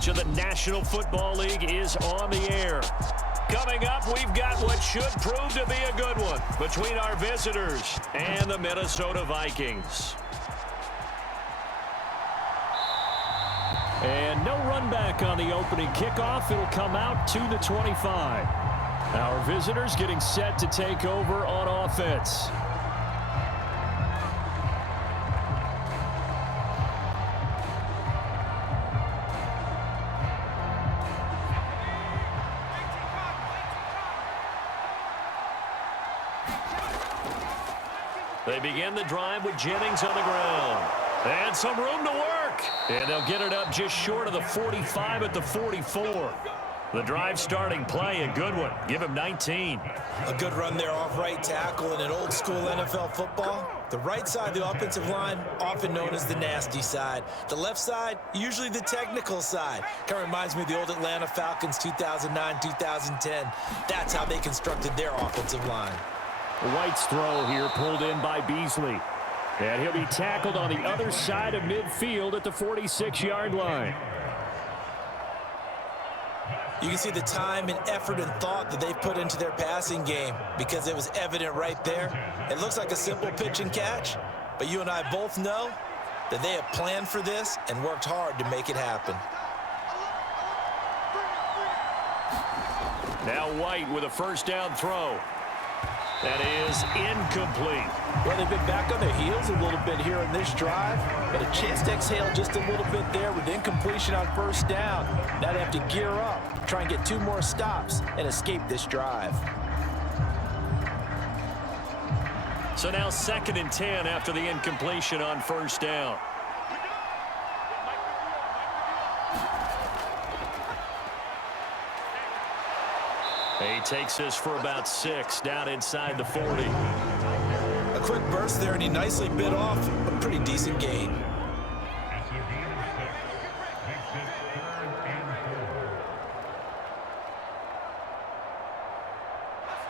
coverage of the National Football League is on the air. Coming up, we've got what should prove to be a good one between our visitors and the Minnesota Vikings. And no run back on the opening kickoff. It'll come out to the 25. Our visitors getting set to take over on offense. They begin the drive with Jennings on the ground. And some room to work. And they'll get it up just short of the 45 at the 44. The drive starting play, a good one. Give him 19. A good run there off right tackle in an old school NFL football. The right side of the offensive line, often known as the nasty side. The left side, usually the technical side. Kind of reminds me of the old Atlanta Falcons 2009-2010. That's how they constructed their offensive line. White's throw here pulled in by Beasley. And he'll be tackled on the other side of midfield at the 46-yard line. You can see the time and effort and thought that they've put into their passing game because it was evident right there. It looks like a simple pitch and catch, but you and I both know that they have planned for this and worked hard to make it happen. Now White with a first down throw. That is incomplete. Well, they've been back on their heels a little bit here in this drive, but a chance to exhale just a little bit there with incompletion on first down. Now they have to gear up, try and get 2 more stops, and escape this drive. So now 2nd and 10 after the incompletion on first down. He takes this for about 6 down inside the 40. A quick burst there, and he nicely bit off a pretty decent gain.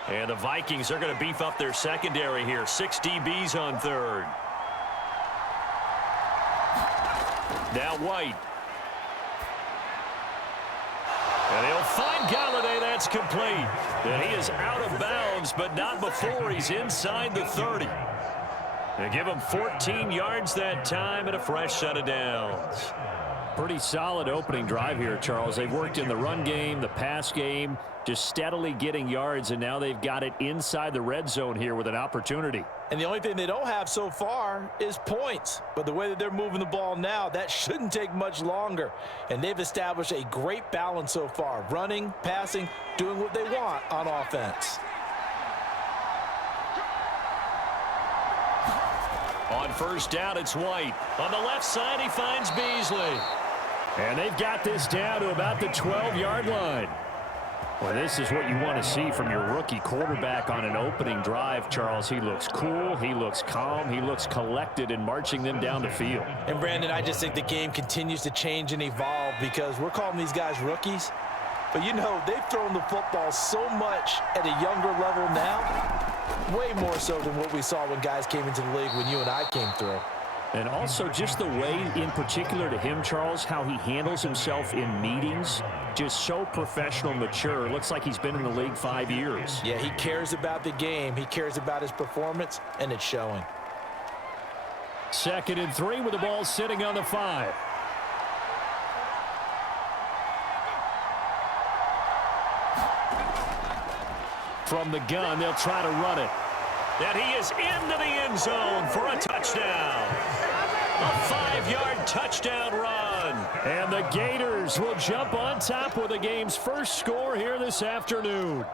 And the Vikings are going to beef up their secondary here. 6 DBs on 3rd. Now White. And he'll find Galladay. That's complete. And he is out of bounds, but not before he's inside the 30. They give him 14 yards that time and a fresh set of downs. Pretty solid opening drive here, Charles. They've worked in the run game, the pass game, just steadily getting yards, and now they've got it inside the red zone here with an opportunity. And the only thing they don't have so far is points. But the way that they're moving the ball now, that shouldn't take much longer. And they've established a great balance so far. Running, passing, doing what they want on offense. On first down, it's White. On the left side, he finds Beasley. And they've got this down to about the 12-yard line. Well, this is what you want to see from your rookie quarterback on an opening drive, Charles. He looks cool, he looks calm, he looks collected in marching them down the field. And, Brandon, I just think the game continues to change and evolve because we're calling these guys rookies. But, you know, they've thrown the football so much at a younger level now, way more so than what we saw when guys came into the league when you and I came through. And also just the way, in particular to him, Charles, how he handles himself in meetings, just so professional, mature. Looks like he's been in the league 5 years. Yeah, he cares about the game. He cares about his performance, and it's showing. 2nd and 3 with the ball sitting on the 5. From the gun, they'll try to run it. And he is into the end zone for a touchdown. A 5-yard touchdown run. And the Gators will jump on top with the game's first score here this afternoon.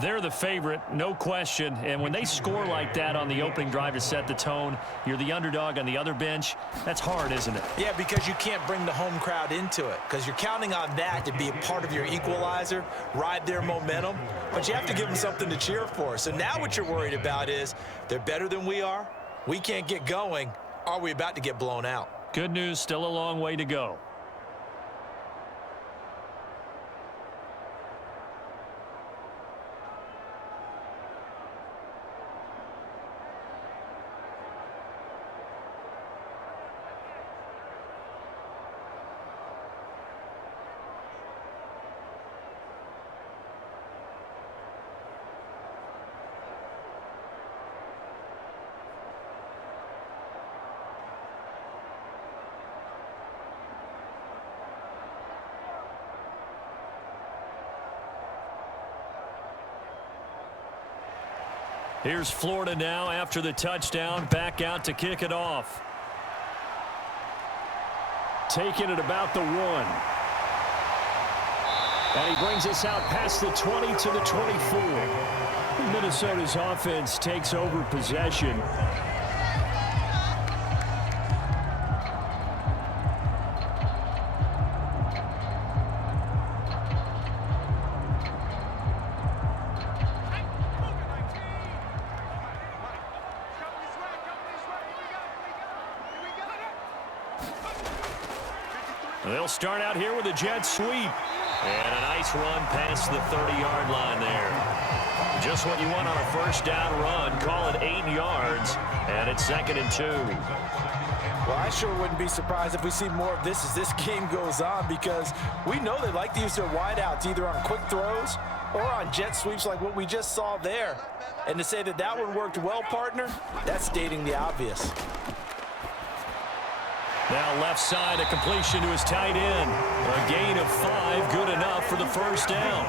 They're the favorite, no question. And when they score like that on the opening drive to set the tone, you're the underdog on the other bench. That's hard, isn't it? Yeah, because you can't bring the home crowd into it because you're counting on that to be a part of your equalizer, ride their momentum. But you have to give them something to cheer for. So now what you're worried about is they're better than we are. We can't get going. Are we about to get blown out? Good news, still a long way to go. Here's Florida now after the touchdown, back out to kick it off. Taking it about the 1. And he brings us out past the 20 to the 24. Minnesota's offense takes over possession. They'll start out here with a jet sweep. And a nice run past the 30-yard line there. Just what you want on a first down run. Call it 8 yards. And it's 2nd and 2. Well, I sure wouldn't be surprised if we see more of this as this game goes on, because we know they like to use their wideouts either on quick throws or on jet sweeps like what we just saw there. And to say that that one worked well, partner, that's stating the obvious. Now left side, a completion to his tight end. A gain of 5, good enough for the first down.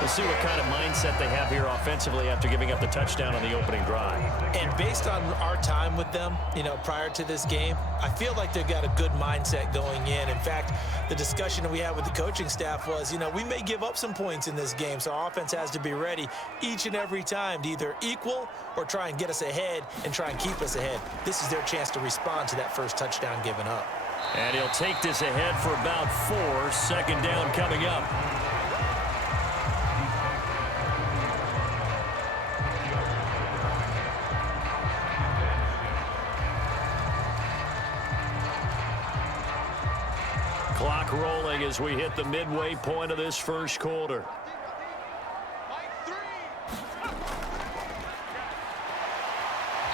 We'll see what kind of mindset they have here offensively after giving up the touchdown on the opening drive. And based on our time with them, prior to this game, I feel like they've got a good mindset going in. In fact, the discussion that we had with the coaching staff was, we may give up some points in this game, so our offense has to be ready each and every time to either equal or try and get us ahead and try and keep us ahead. This is their chance to respond to that first touchdown given up. And he'll take this ahead for about 4. 2nd down coming up. Clock rolling as we hit the midway point of this first quarter.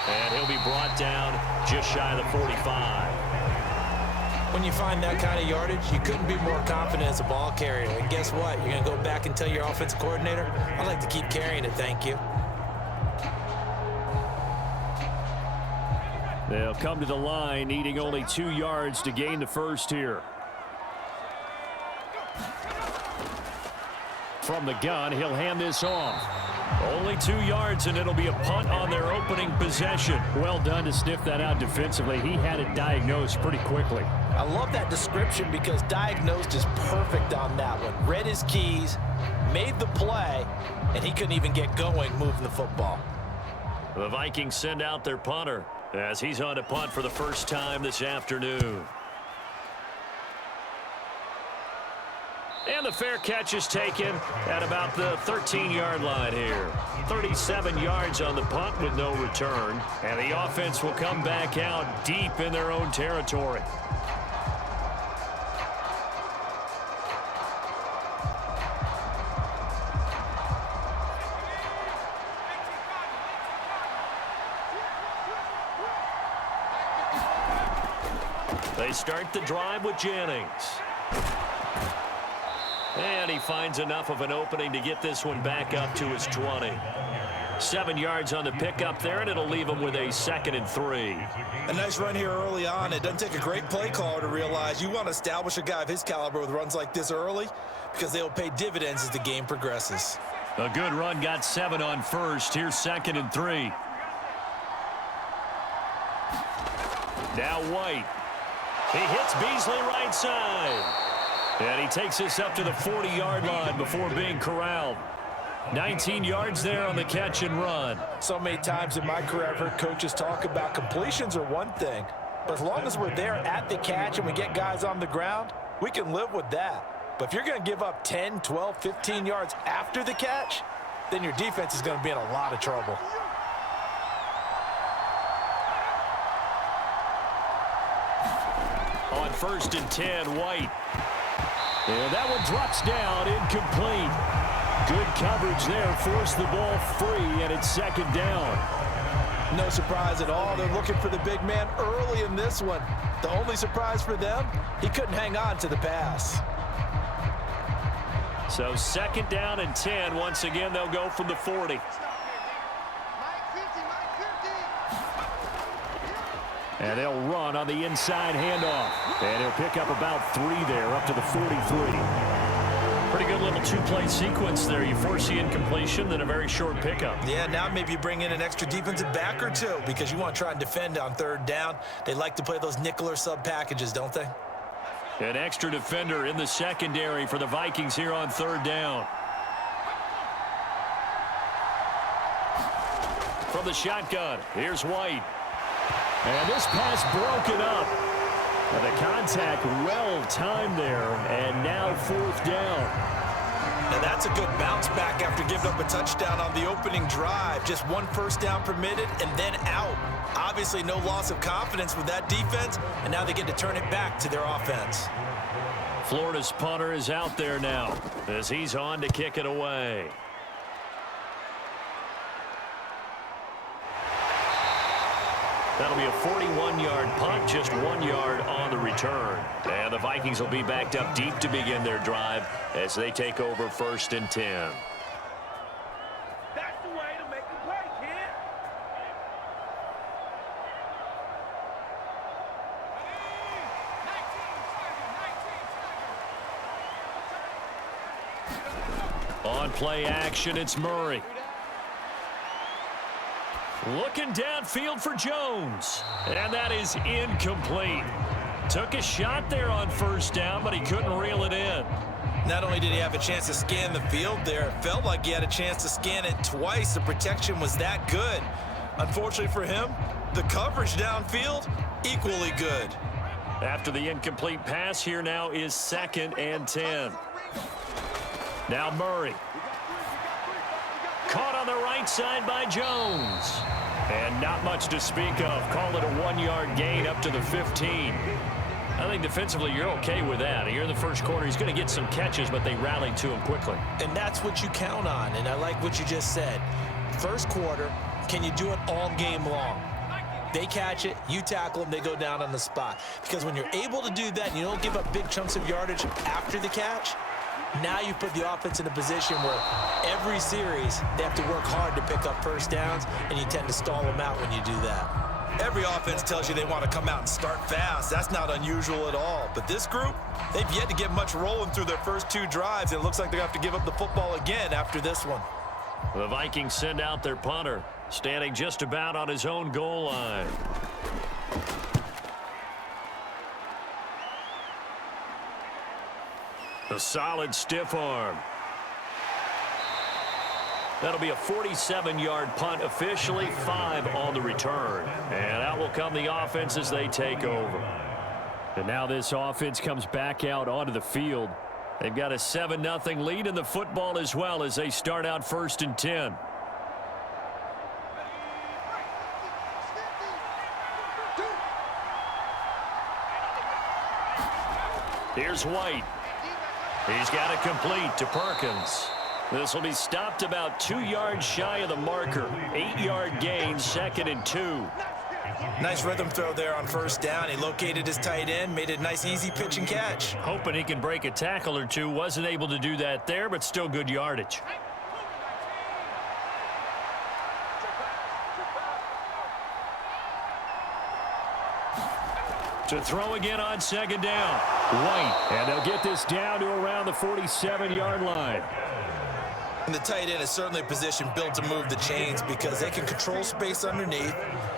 And he'll be brought down just shy of the 45. When you find that kind of yardage, you couldn't be more confident as a ball carrier. And guess what? You're going to go back and tell your offensive coordinator, I'd like to keep carrying it, thank you. They'll come to the line, needing only 2 yards to gain the first here. From the gun, he'll hand this off. Only 2 yards, and it'll be a punt on their opening possession. Well done to sniff that out defensively. He had it diagnosed pretty quickly. I love that description because diagnosed is perfect on that one. Read his keys, made the play, and he couldn't even get going moving the football. The Vikings send out their punter as he's on to punt for the first time this afternoon. And the fair catch is taken at about the 13-yard line here. 37 yards on the punt with no return. And the offense will come back out deep in their own territory. They start the drive with Jennings. And he finds enough of an opening to get this one back up to his 20. 7 yards on the pickup there, and it'll leave him with a 2nd and 3. A nice run here early on. It doesn't take a great play caller to realize you want to establish a guy of his caliber with runs like this early because they'll pay dividends as the game progresses. A good run, got 7 on first. Here's 2nd and 3. Now White. He hits Beasley right side. And he takes this up to the 40-yard line before being corralled. 19 yards there on the catch and run. So many times in my career, I've heard coaches talk about completions are one thing, but as long as we're there at the catch and we get guys on the ground, we can live with that. But if you're going to give up 10, 12, 15 yards after the catch, then your defense is going to be in a lot of trouble. On 1st and 10, White. And that one drops down, incomplete. Good coverage there, forced the ball free, and it's 2nd down. No surprise at all. They're looking for the big man early in this one. The only surprise for them, he couldn't hang on to the pass. So 2nd down and 10. Once again, they'll go from the 40. And they'll run on the inside handoff. And he'll pick up about 3 there, up to the 43. Pretty good little two-play sequence there. You force the incompletion, then a very short pickup. Yeah, now maybe you bring in an extra defensive back or two because you want to try and defend on third down. They like to play those nickel or sub packages, don't they? An extra defender in the secondary for the Vikings here on third down. From the shotgun, here's White. And this pass broken up. And the contact well timed there, and now fourth down. Now that's a good bounce back after giving up a touchdown on the opening drive. Just one first down permitted and then out. Obviously no loss of confidence with that defense, and now they get to turn it back to their offense. Florida's punter is out there now as he's on to kick it away. That'll be a 41-yard punt, just 1 yard on the return. And the Vikings will be backed up deep to begin their drive as they take over 1st and 10. That's the way to make the play, kid. On play action, it's Murray. Looking downfield for Jones. And that is incomplete. Took a shot there on first down, but he couldn't reel it in. Not only did he have a chance to scan the field there, it felt like he had a chance to scan it twice. The protection was that good. Unfortunately for him, the coverage downfield, equally good. After the incomplete pass, here now is 2nd and 10. Now Murray. Caught on the right side by Jones. And not much to speak of. Call it a 1 yard gain up to the 15. I think defensively you're okay with that. Here in the first quarter, he's going to get some catches, but they rallied to him quickly. And that's what you count on, and I like what you just said. First quarter, can you do it all game long? They catch it, you tackle them, they go down on the spot. Because when you're able to do that and you don't give up big chunks of yardage after the catch, now you put the offense in a position where every series they have to work hard to pick up first downs, and you tend to stall them out when you do that. Every offense tells you they want to come out and start fast. That's not unusual at all. But this group, they've yet to get much rolling through their first 2 drives. It looks like they're going to have to give up the football again after this one. The Vikings send out their punter, standing just about on his own goal line. A solid stiff arm. That'll be a 47-yard punt, officially 5 on the return. And out will come the offense as they take over. And now this offense comes back out onto the field. They've got a 7-0 lead in the football as well as they start out 1st and 10. Here's White. He's got it complete to Perkins. This will be stopped about 2 yards shy of the marker. 8-yard gain, 2nd and 2. Nice rhythm throw there on first down. He located his tight end, made a nice easy pitch and catch. Hoping he can break a tackle or two. Wasn't able to do that there, but still good yardage. To throw again on 2nd down. White, and they'll get this down to around the 47-yard line. And the tight end is certainly a position built to move the chains because they can control space underneath.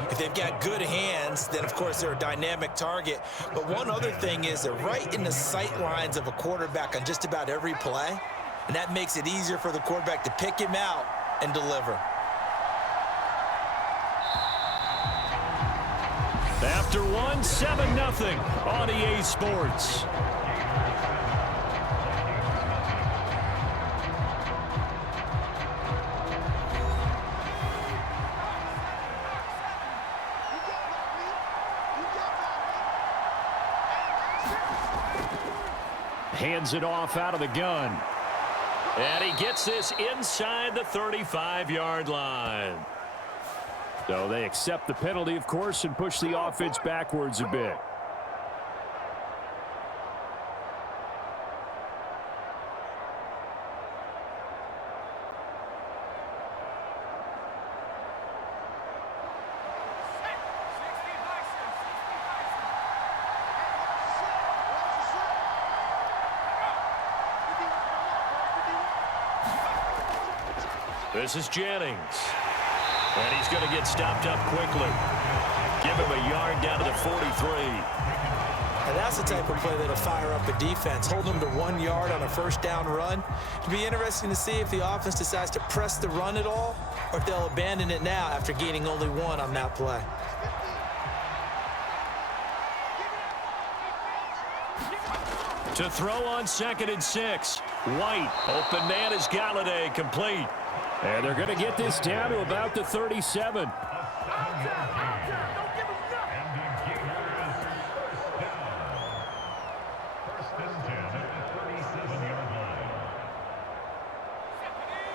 If they've got good hands, then of course they're a dynamic target. But one other thing is they're right in the sight lines of a quarterback on just about every play. And that makes it easier for the quarterback to pick him out and deliver. After one, 7-0 on EA Sports. Hands it off out of the gun. And he gets this inside the 35-yard line. So they accept the penalty, of course, and push the offense backwards a bit. This is Jennings. And he's going to get stopped up quickly. Give him a yard down to the 43. And that's the type of play that'll fire up a defense. Hold them to 1 yard on a first down run. It'll be interesting to see if the offense decides to press the run at all, or if they'll abandon it now after gaining only 1 on that play. To throw on 2nd and 6. White, open man is Galladay, complete. And they're going to get this down to about the 37.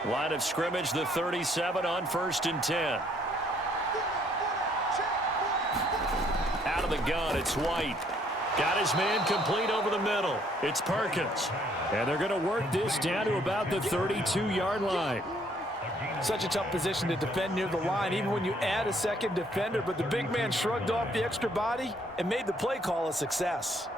Line of scrimmage, the 37 on 1st and 10. Out of the gun, it's White. Got his man complete over the middle. It's Perkins. And they're going to work this down to about the 32-yard line. Such a tough position to defend near the line, even when you add a second defender. But the big man shrugged off the extra body and made the play call a success.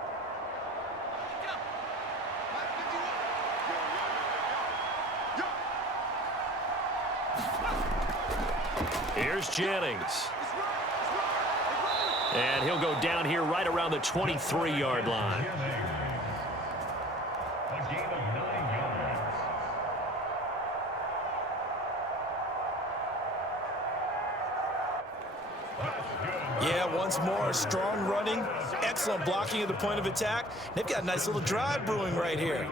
Here's Jennings. And he'll go down here right around the 23-yard line. Yeah, once more, strong running, excellent blocking at the point of attack. They've got a nice little drive brewing right here.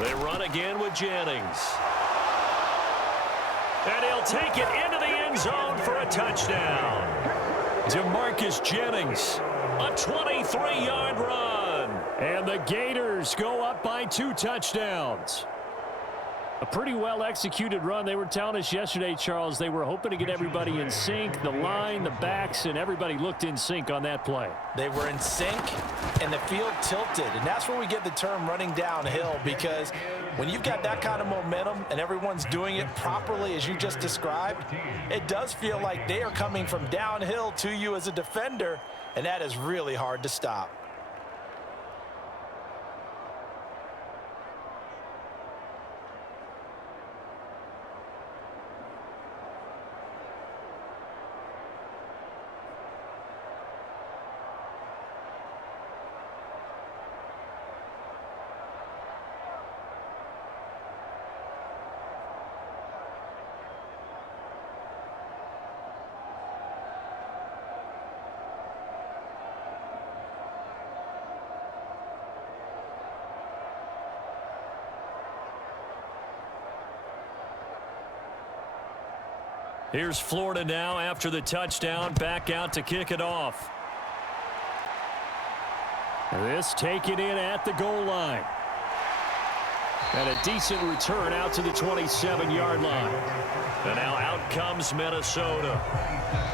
They run again with Jennings. And he'll take it into the end zone for a touchdown. DeMarcus Jennings, a 23-yard run. And the Gators go up by 2 touchdowns. A pretty well-executed run. They were telling us yesterday, Charles, they were hoping to get everybody in sync. The line, the backs, and everybody looked in sync on that play. They were in sync, and the field tilted. And that's where we get the term running downhill, because when you've got that kind of momentum and everyone's doing it properly as you just described, it does feel like they are coming from downhill to you as a defender, and that is really hard to stop. Here's Florida now after the touchdown, back out to kick it off. This taken in at the goal line. And a decent return out to the 27-yard line. And now out comes Minnesota.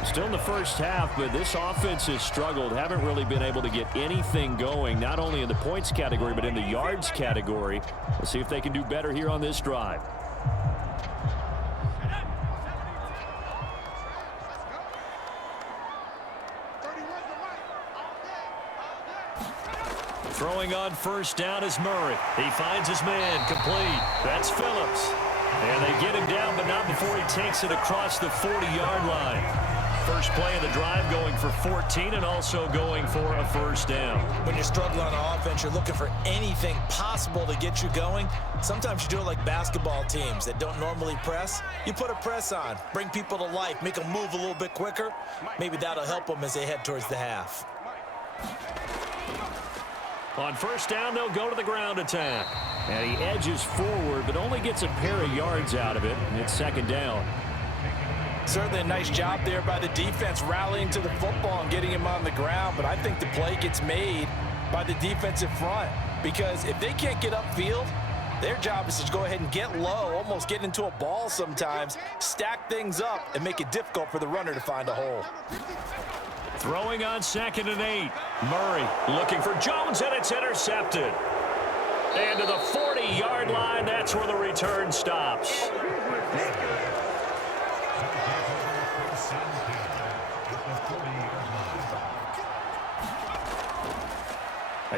Still in the first half, but this offense has struggled. Haven't really been able to get anything going, not only in the points category, but in the yards category. Let's see if they can do better here on this drive. Throwing on first down is Murray. He finds his man complete. That's Phillips. And they get him down, but not before he takes it across the 40-yard line. First play of the drive going for 14 and also going for a first down. When you're struggling on offense, you're looking for anything possible to get you going. Sometimes you do it like basketball teams that don't normally press. You put a press on, bring people to life, make them move a little bit quicker. Maybe that'll help them as they head towards the half. On first down, they'll go to the ground attack. And he edges forward, but only gets a pair of yards out of it, and it's second down. Certainly a nice job there by the defense rallying to the football and getting him on the ground, but I think the play gets made by the defensive front, because if they can't get upfield, their job is to go ahead and get low, almost get into a ball sometimes, stack things up, and make it difficult for the runner to find a hole. Throwing on 2nd and 8. Murray looking for Jones, and it's intercepted. And to the 40-yard line, that's where the return stops.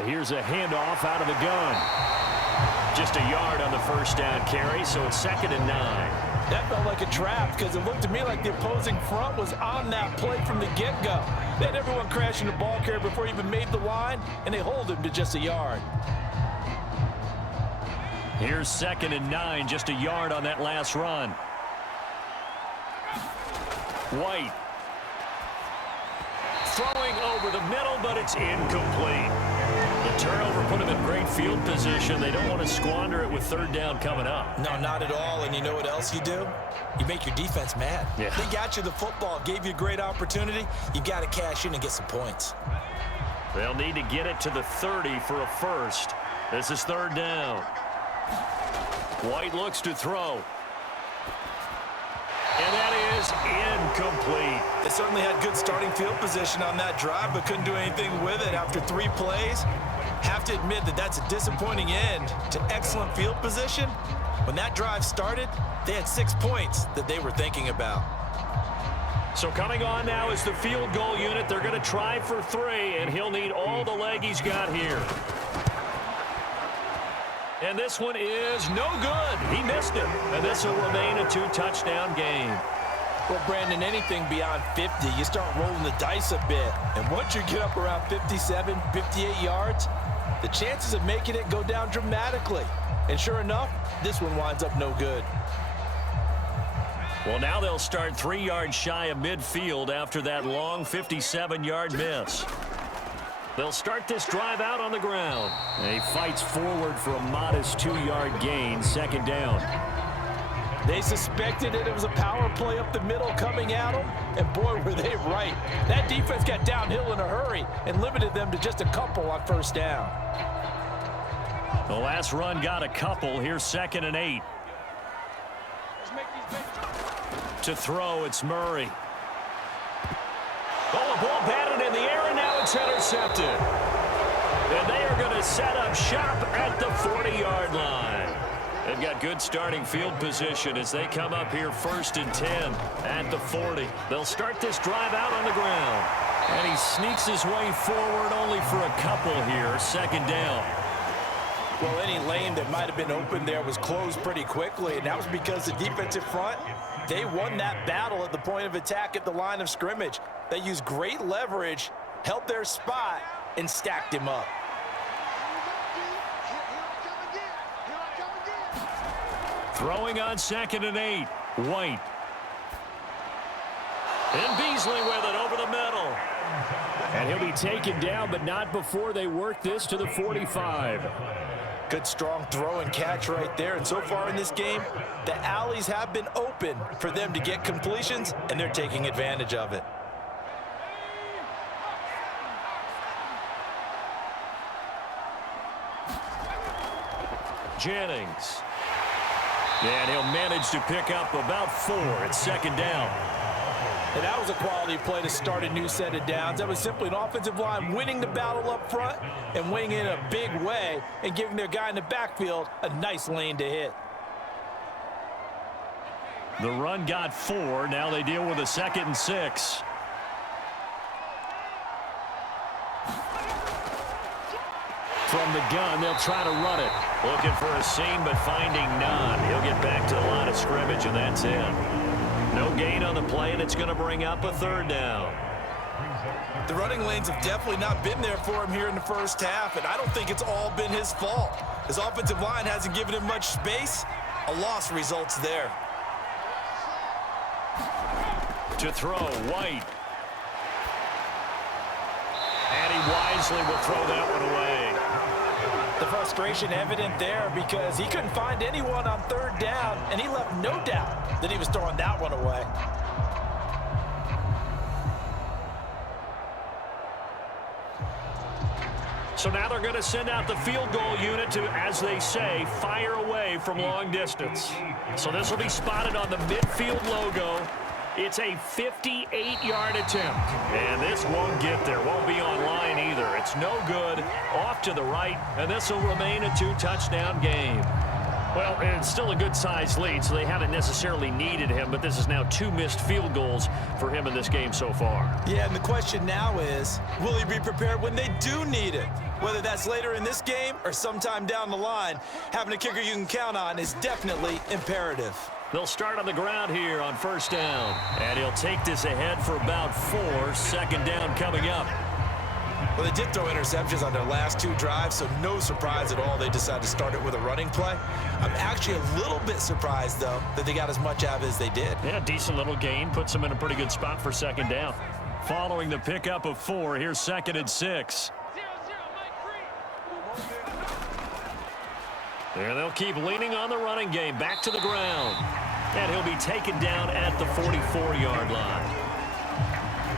Here's a handoff out of the gun. Just a yard on the first down carry, so it's 2nd and 9. That felt like a trap because it looked to me like the opposing front was on that play from the get-go. They had everyone crashing the ball carrier before he even made the line, and they hold him to just a yard. Here's 2nd and 9, just a yard on that last run. White. Throwing over the middle, but it's incomplete. The turnover put him in great field position. They don't want to squander it with 3rd down coming up. No, not at all. And you know what else you do? You make your defense mad. Yeah. They got you the football, gave you a great opportunity. You got to cash in and get some points. They'll need to get it to the 30 for a first. This is 3rd down. White looks to throw. And that is incomplete. They certainly had good starting field position on that drive, but couldn't do anything with it after 3 plays. Have to admit that that's a disappointing end to excellent field position. When that drive started, they had 6 points that they were thinking about. So coming on now is the field goal unit. They're going to try for 3, and he'll need all the leg he's got here. And this one is no good. He missed it. And this will remain a 2-touchdown game. Well, Brandon, anything beyond 50, you start rolling the dice a bit. And once you get up around 57, 58 yards, the chances of making it go down dramatically. And sure enough, this one winds up no good. Well, now they'll start 3 yards shy of midfield after that long 57-yard miss. They'll start this drive out on the ground. And he fights forward for a modest 2-yard gain, 2nd down. They suspected it was a power play up the middle coming at them, and boy, were they right. That defense got downhill in a hurry and limited them to just a couple on 1st down. The last run got a couple. Here's 2nd and 8. To throw, it's Murray. Oh, the ball batted in the air, and now it's intercepted. And they are going to set up shop at the 40-yard line. They've got good starting field position as they come up here 1st and 10 at the 40. They'll start this drive out on the ground. And he sneaks his way forward only for a couple here, 2nd down. Well, any lane that might have been open there was closed pretty quickly, and that was because the defensive front, they won that battle at the point of attack at the line of scrimmage. They used great leverage, held their spot, and stacked him up. Throwing on 2nd and 8. White. And Beasley with it over the middle. And he'll be taken down, but not before they work this to the 45. Good strong throw and catch right there. And so far in this game, the alleys have been open for them to get completions, and they're taking advantage of it. Jennings. And he'll manage to pick up about 4. It's 2nd down. And that was a quality play to start a new set of downs. That was simply an offensive line winning the battle up front and winning in a big way and giving their guy in the backfield a nice lane to hit. The run got 4. Now they deal with a 2nd and 6. From the gun, they'll try to run it. Looking for a seam, but finding none. He'll get back to the line of scrimmage, and that's it. No gain on the play, and it's going to bring up a 3rd down. The running lanes have definitely not been there for him here in the first half, and I don't think it's all been his fault. His offensive line hasn't given him much space. A loss results there. To throw, White. And he wisely will throw that one away. The frustration evident there because he couldn't find anyone on 3rd down, and he left no doubt that he was throwing that one away. So now they're going to send out the field goal unit to, as they say, fire away from long distance. So this will be spotted on the midfield logo. It's a 58-yard attempt. And this won't get there. Won't be on line either. It's no good. Off to the right. And this will remain a 2-touchdown game. Well, it's still a good-sized lead, so they haven't necessarily needed him, but this is now 2 missed field goals for him in this game so far. Yeah, and the question now is, will he be prepared when they do need it? Whether that's later in this game or sometime down the line, having a kicker you can count on is definitely imperative. They'll start on the ground here on first down, and he'll take this ahead for about 4. Second down coming up. Well, they did throw interceptions on their last 2 drives, so no surprise at all they decided to start it with a running play. I'm actually a little bit surprised, though, that they got as much out of it as they did. Yeah, decent little gain. Puts them in a pretty good spot for second down. Following the pickup of 4, here's 2nd and 6. There they'll keep leaning on the running game. Back to the ground. And he'll be taken down at the 44-yard line.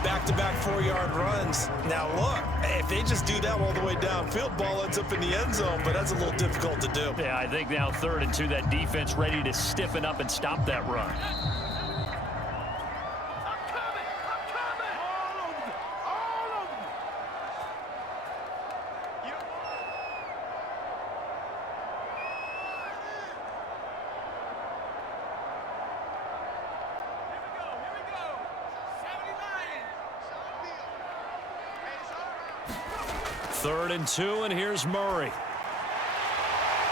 Back-to-back 4-yard runs. Now, look, if they just do that all the way downfield, ball ends up in the end zone, but that's a little difficult to do. Yeah, I think now 3rd and 2, that defense ready to stiffen up and stop that run. Third and 2, and here's Murray.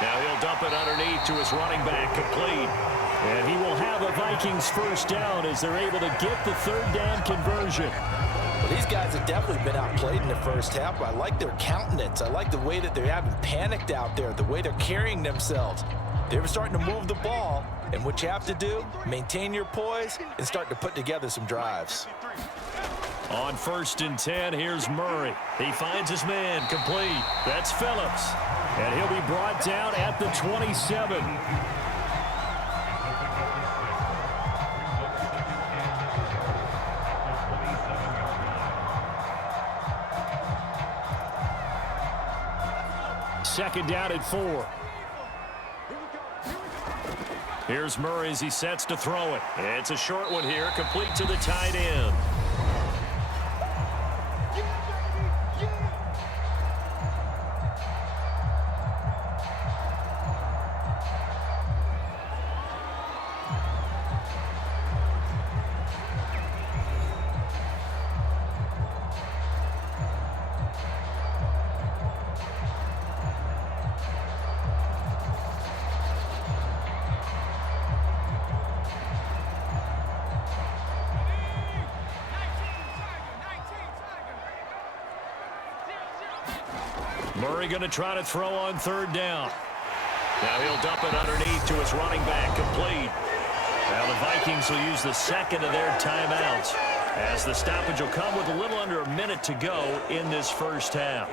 Now he'll dump it underneath to his running back, complete. And he will have a Vikings first down as they're able to get the 3rd down conversion. Well, these guys have definitely been outplayed in the first half. I like their countenance. I like the way that they haven't panicked out there, the way they're carrying themselves. They were starting to move the ball, and what you have to do, maintain your poise and start to put together some drives. On 1st and 10, here's Murray. He finds his man, complete. That's Phillips. And he'll be brought down at the 27. Second down at 4. Here's Murray as he sets to throw it. It's a short one here, complete to the tight end. Murray going to try to throw on 3rd down. Now he'll dump it underneath to his running back, complete. Now the Vikings will use the 2nd of their timeouts as the stoppage will come with a little under a minute to go in this first half.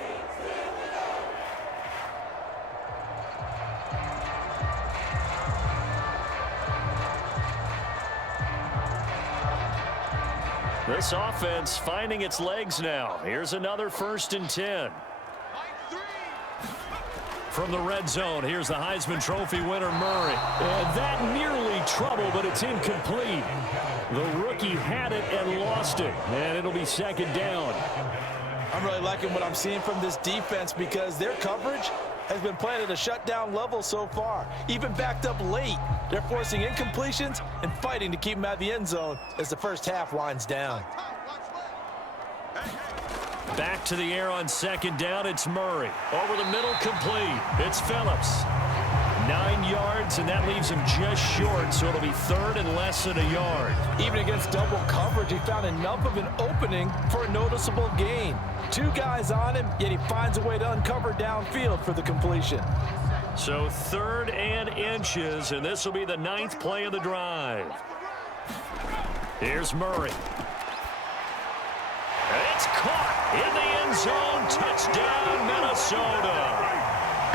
This offense finding its legs now. Here's another 1st and 10. From the red zone, here's the Heisman Trophy winner, Murray. And that nearly trouble, but it's incomplete. The rookie had it and lost it, and it'll be 2nd down. I'm really liking what I'm seeing from this defense because their coverage has been playing at a shutdown level so far. Even backed up late, they're forcing incompletions and fighting to keep them out of the end zone as the first half winds down. Back to the air on 2nd down, it's Murray. Over the middle, complete. It's Phillips. 9 yards, and that leaves him just short, so it'll be 3rd and less than a yard. Even against double coverage, he found enough of an opening for a noticeable gain. 2 guys on him, yet he finds a way to uncover downfield for the completion. So 3rd and inches, and this will be the 9th play of the drive. Here's Murray. It's caught in the end zone. Touchdown, Minnesota.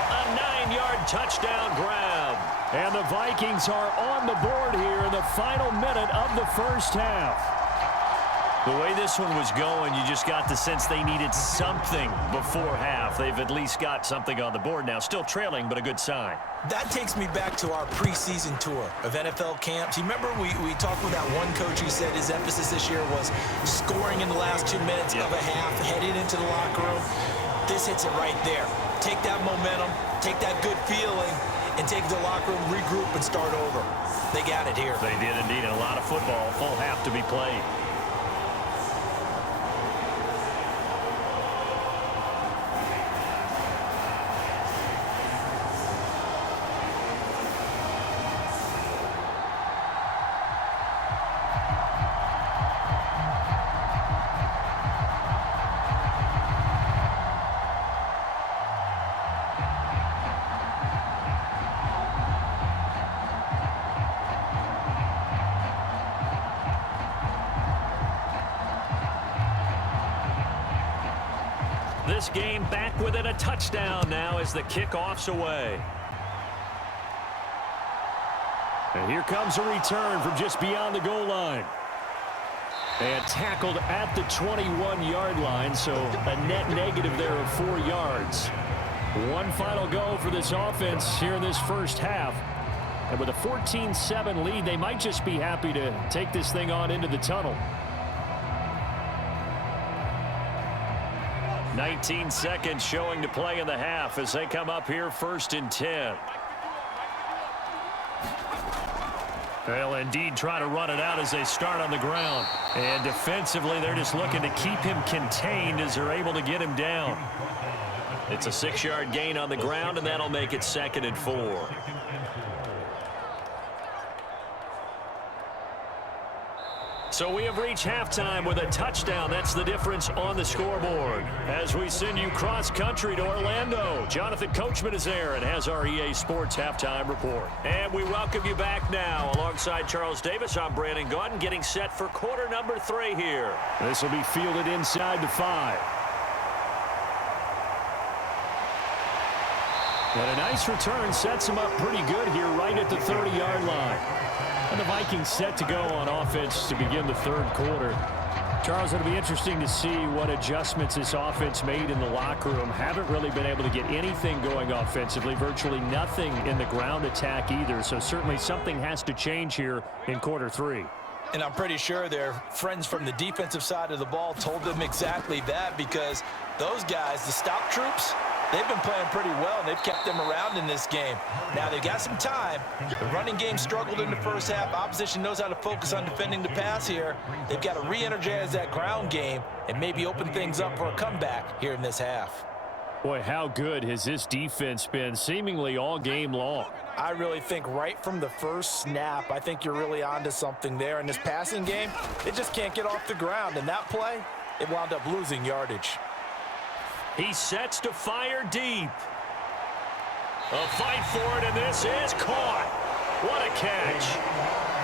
A 9-yard touchdown grab. And the Vikings are on the board here in the final minute of the first half. The way this one was going, you just got the sense they needed something before half. They've at least got something on the board now. Still trailing, but a good sign. That takes me back to our preseason tour of NFL camps. You remember we talked with that one coach who said his emphasis this year was scoring in the last 2 minutes of a half, heading into the locker room. This hits it right there. Take that momentum, take that good feeling, and take it to the locker room, regroup, and start over. They got it here. They did indeed. A lot of football. Full half to be played. This game back within a touchdown now as the kickoff's away. And here comes a return from just beyond the goal line. And tackled at the 21-yard line, so a net negative there of 4 yards. One final go for this offense here in this first half. And with a 14-7 lead, they might just be happy to take this thing on into the tunnel. 19 seconds showing to play in the half as they come up here 1st and 10. They'll indeed try to run it out as they start on the ground. And defensively, they're just looking to keep him contained as they're able to get him down. It's a 6-yard gain on the ground, and that'll make it 2nd and 4. So we have reached halftime with a touchdown. That's the difference on the scoreboard. As we send you cross-country to Orlando, Jonathan Coachman is there and has our EA Sports halftime report. And we welcome you back now. Alongside Charles Davis, I'm Brandon Gaudin, getting set for quarter number 3 here. This will be fielded inside the 5. And a nice return sets him up pretty good here right at the 30-yard line. And the Vikings set to go on offense to begin the 3rd quarter. Charles, it'll be interesting to see what adjustments this offense made in the locker room. Haven't really been able to get anything going offensively, virtually nothing in the ground attack either. So certainly something has to change here in quarter 3. And I'm pretty sure their friends from the defensive side of the ball told them exactly that, because those guys, the stop troops, they've been playing pretty well, and they've kept them around in this game. Now, they've got some time. The running game struggled in the first half. Opposition knows how to focus on defending the pass here. They've got to re-energize that ground game and maybe open things up for a comeback here in this half. Boy, how good has this defense been seemingly all game long? I really think right from the first snap, I think you're really onto something there. In this passing game, they just can't get off the ground. And that play, it wound up losing yardage. He sets to fire deep. A fight for it, and this is caught. What a catch.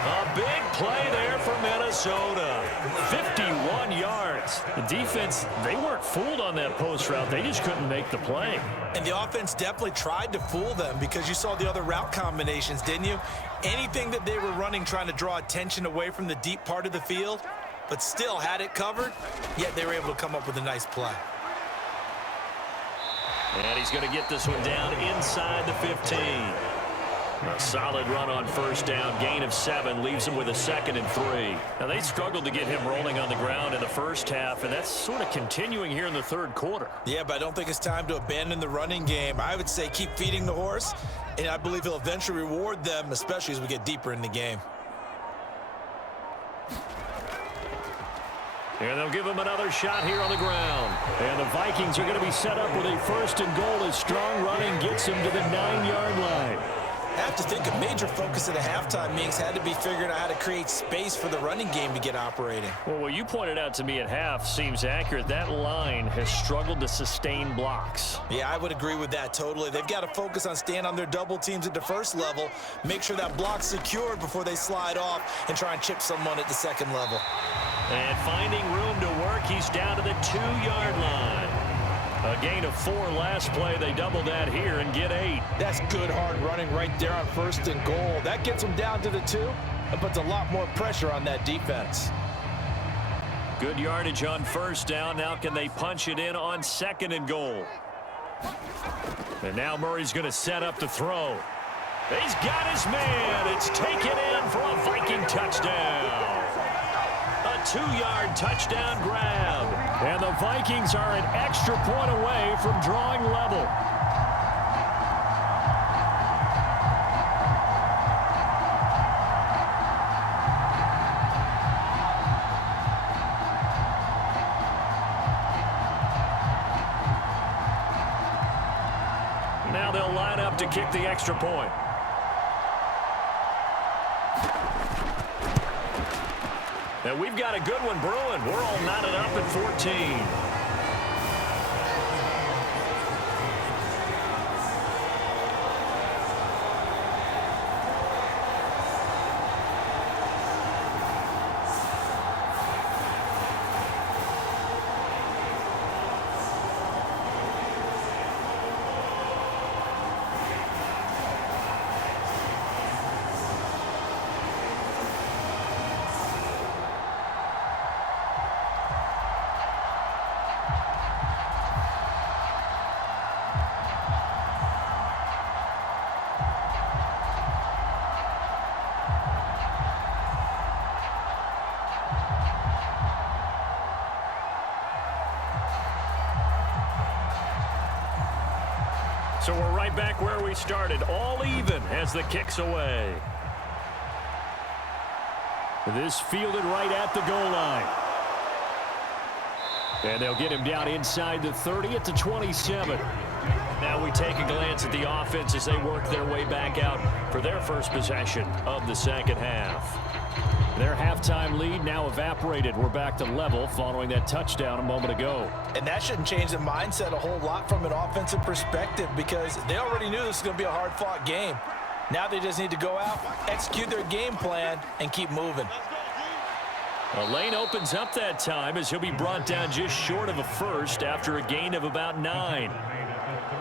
A big play there for Minnesota. 51 yards. The defense, they weren't fooled on that post route. They just couldn't make the play. And the offense definitely tried to fool them, because you saw the other route combinations, didn't you? Anything that they were running trying to draw attention away from the deep part of the field, but still had it covered, yet they were able to come up with a nice play. And he's going to get this one down inside the 15. A solid run on first down, gain of 7, leaves him with a 2nd and 3. Now, they struggled to get him rolling on the ground in the first half, and that's sort of continuing here in the 3rd quarter. Yeah, but I don't think it's time to abandon the running game. I would say keep feeding the horse, and I believe he'll eventually reward them, especially as we get deeper in the game. And they'll give him another shot here on the ground. And the Vikings are going to be set up with a 1st and goal as strong running gets them to the 9-yard line. I have to think a major focus of the halftime meetings had to be figuring out how to create space for the running game to get operating. Well, what you pointed out to me at half seems accurate. That line has struggled to sustain blocks. Yeah, I would agree with that totally. They've got to focus on staying on their double teams at the first level, make sure that block's secured before they slide off and try and chip someone at the 2nd level. And finding room to work, he's down to the 2-yard line. A gain of 4 last play. They double that here and get 8. That's good hard running right there on 1st and goal. That gets them down to the 2 and puts a lot more pressure on that defense. Good yardage on first down. Now can they punch it in on 2nd and goal? And now Murray's going to set up the throw. He's got his man. It's taken in for a Viking touchdown. A 2-yard touchdown grab. And the Vikings are an extra point away from drawing level. up to kick the extra point. And we've got a good one brewing. We're all knotted up at 14. So we're right back where we started, all even as the kick's away. This fielded right at the goal line. And they'll get him down inside the 30 at the 27. Now we take a glance at the offense as they work their way back out for their first possession of the second half. Their halftime lead now evaporated. We're back to level following that touchdown a moment ago. And that shouldn't change the mindset a whole lot from an offensive perspective because they already knew this was going to be a hard-fought game. Now they just need to go out, execute their game plan, and keep moving. A lane opens up that time as he'll be brought down just short of a first after a gain of about 9.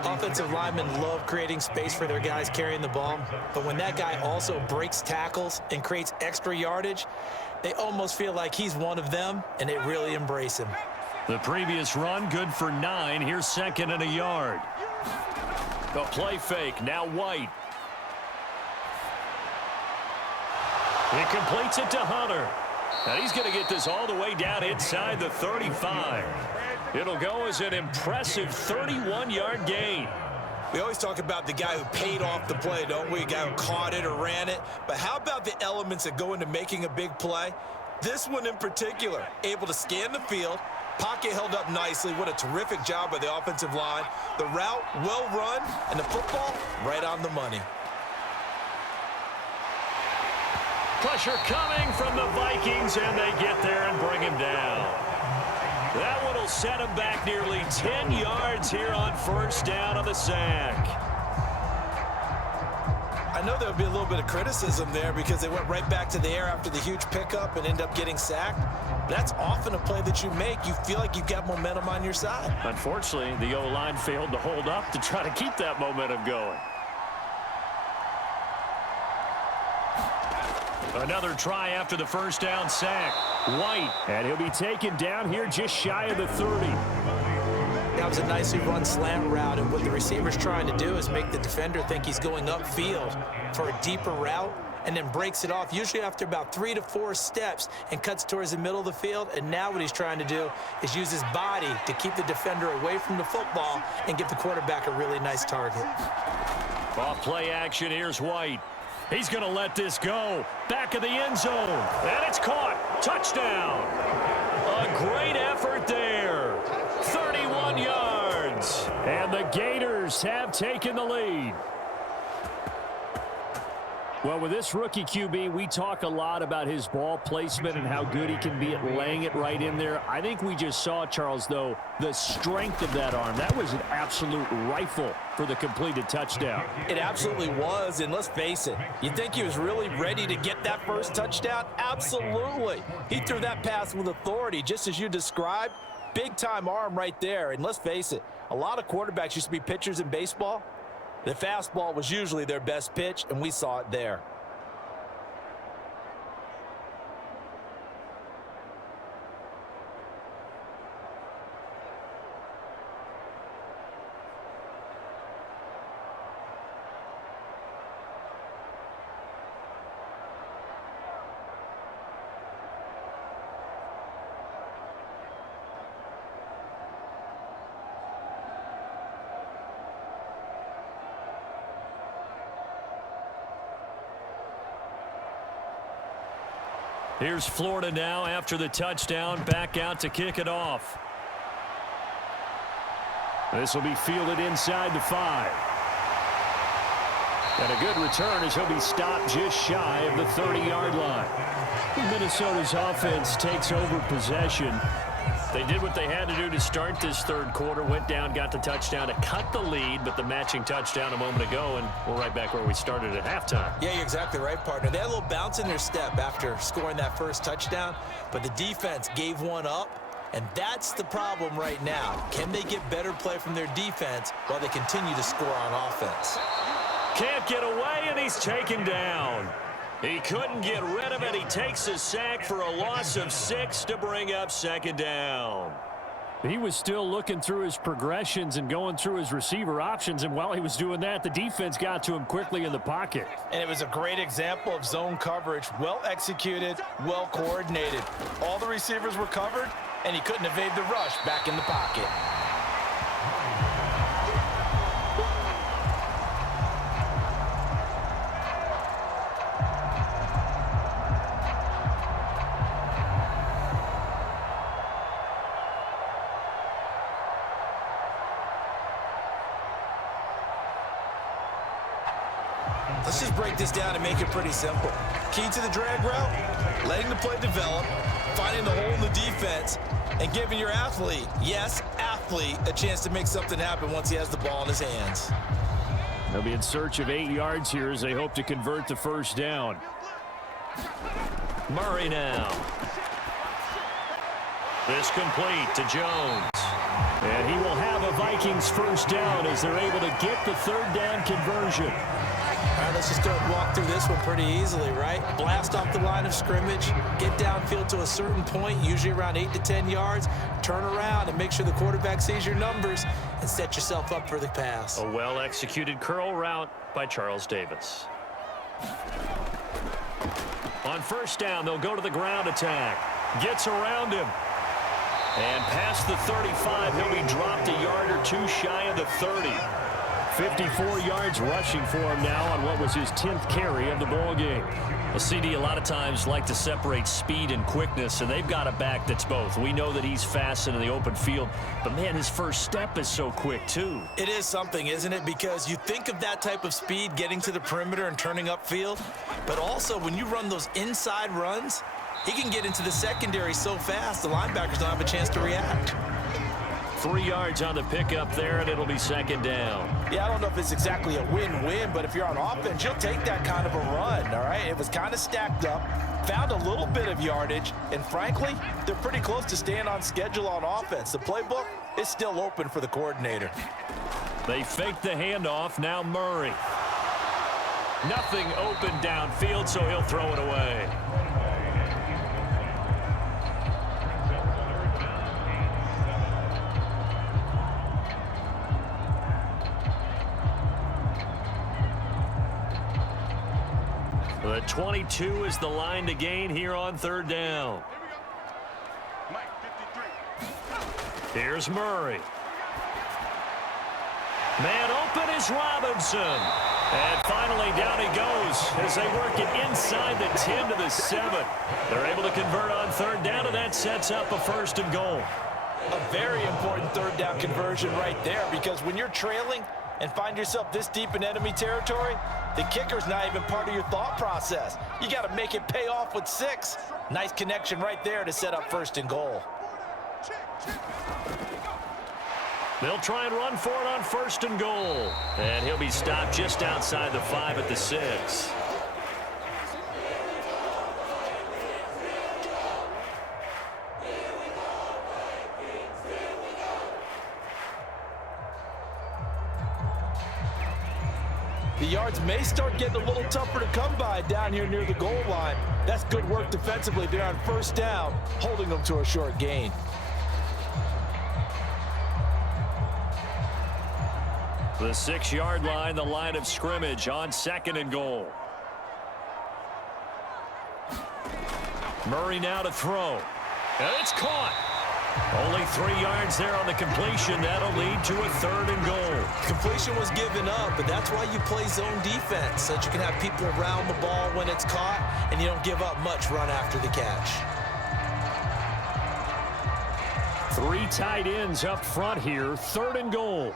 Offensive linemen love creating space for their guys carrying the ball, but when that guy also breaks tackles and creates extra yardage, they almost feel like he's one of them, and they really embrace him. The previous run, good for 9. Here's 2nd and a yard. A play fake, now White. He completes it to Hunter. And he's going to get this all the way down inside the 35. It'll go as an impressive 31-yard gain. We always talk about the guy who paid off the play, don't we? A guy who caught it or ran it. But how about the elements that go into making a big play? This one in particular, able to scan the field, pocket held up nicely. What a terrific job by the offensive line. The route, well run, and the football, right on the money. Pressure coming from the Vikings, and they get there and bring him down. That one will set him back nearly 10 yards here on first down on the sack. I know there would be a little bit of criticism there because they went right back to the air after the huge pickup and end up getting sacked. That's often a play that you make. You feel like you've got momentum on your side. Unfortunately, the O-line failed to hold up to try to keep that momentum going. Another try after the first down sack. White, and he'll be taken down here just shy of the 30. That was a nicely run slant route, and what the receiver's trying to do is make the defender think he's going upfield for a deeper route and then breaks it off, usually after about 3 to 4 steps, and cuts towards the middle of the field. And now what he's trying to do is use his body to keep the defender away from the football and give the quarterback a really nice target. Off play action, here's White. He's going to let this go. Back of the end zone. And it's caught. Touchdown. A great effort there. 31 yards. And the Gators have taken the lead. Well, with this rookie QB, we talk a lot about his ball placement and how good he can be at laying it right in there. I think we just saw, Charles, though, the strength of that arm. That was an absolute rifle for the completed touchdown. It absolutely was, and let's face it, you think he was really ready to get that first touchdown? Absolutely. He threw that pass with authority, just as you described. Big-time arm right there, and let's face it, a lot of quarterbacks used to be pitchers in baseball. The fastball was usually their best pitch, and we saw it there. Here's Florida now after the touchdown, back out to kick it off. This will be fielded inside the 5. And a good return as he'll be stopped just shy of the 30-yard line. Minnesota's offense takes over possession. They did what they had to do to start this third quarter. Went down, got the touchdown to cut the lead, but the matching touchdown a moment ago, and we're right back where we started at halftime. Yeah, you're exactly right, partner. They had a little bounce in their step after scoring that first touchdown, but the defense gave one up, and that's the problem right now. Can they get better play from their defense while they continue to score on offense? Can't get away, and he's taken down. He couldn't get rid of it. He takes a sack for a loss of 6 to bring up second down. He was still looking through his progressions and going through his receiver options, and while he was doing that, the defense got to him quickly in the pocket. And it was a great example of zone coverage. Well executed, well coordinated. All the receivers were covered, and he couldn't evade the rush back in the pocket. Let's just break this down and make it pretty simple. Key to the drag route, letting the play develop, finding the hole in the defense, and giving your athlete, yes, athlete, a chance to make something happen once he has the ball in his hands. They'll be in search of 8 yards here as they hope to convert the first down. Murray now. This complete to Jones. And he will have a Vikings first down as they're able to get the third down conversion. All right, let's just go and walk through this one pretty easily, right? Blast off the line of scrimmage, get downfield to a certain point, usually around 8 to 10 yards, turn around and make sure the quarterback sees your numbers and set yourself up for the pass. A well-executed curl route by Charles Davis. On first down, they'll go to the ground attack. Gets around him. And past the 35, he'll be dropped a yard or two shy of the 30. 54 yards rushing for him now on what was his 10th carry of the ball game. Well, CD a lot of times like to separate speed and quickness, and they've got a back that's both. We know that he's fast in the open field, but man, his first step is so quick too. It is something, isn't it? Because you think of that type of speed getting to the perimeter and turning upfield, but also when you run those inside runs, he can get into the secondary so fast the linebackers don't have a chance to react. 3 yards on the pickup there, and it'll be second down. Yeah, I don't know if it's exactly a win-win, but if you're on offense, you'll take that kind of a run, all right? It was kind of stacked up, found a little bit of yardage, and frankly, they're pretty close to staying on schedule on offense. The playbook is still open for the coordinator. They fake the handoff, now Murray. Nothing open downfield, so he'll throw it away. The 22 is the line to gain here on third down. Here's Murray. Man open is Robinson. And finally down he goes as they work it inside the 10 to the 7. They're able to convert on third down, and that sets up a first and goal. A very important third down conversion right there, because when you're trailing and find yourself this deep in enemy territory, the kicker's not even part of your thought process. You got to make it pay off with 6. Nice connection right there to set up first and goal. They'll try and run for it on first and goal. And he'll be stopped just outside the 5 at the 6. The yards may start getting a little tougher to come by down here near the goal line. That's good work defensively there on first down, holding them to a short gain. The 6-yard line, the line of scrimmage on second and goal. Murray now to throw. And it's caught. Only 3 yards there on the completion. That'll lead to a third and goal. Completion was given up, but that's why you play zone defense, so that you can have people around the ball when it's caught, and you don't give up much run after the catch. 3 tight ends up front here. Third and goal.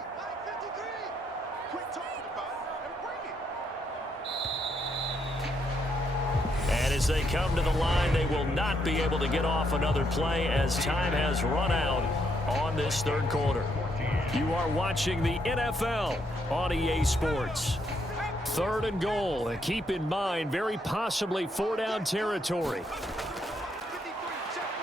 As they come to the line, they will not be able to get off another play as time has run out on this third quarter. You are watching the NFL on EA Sports. 3rd and goal, and keep in mind, very possibly 4-down territory.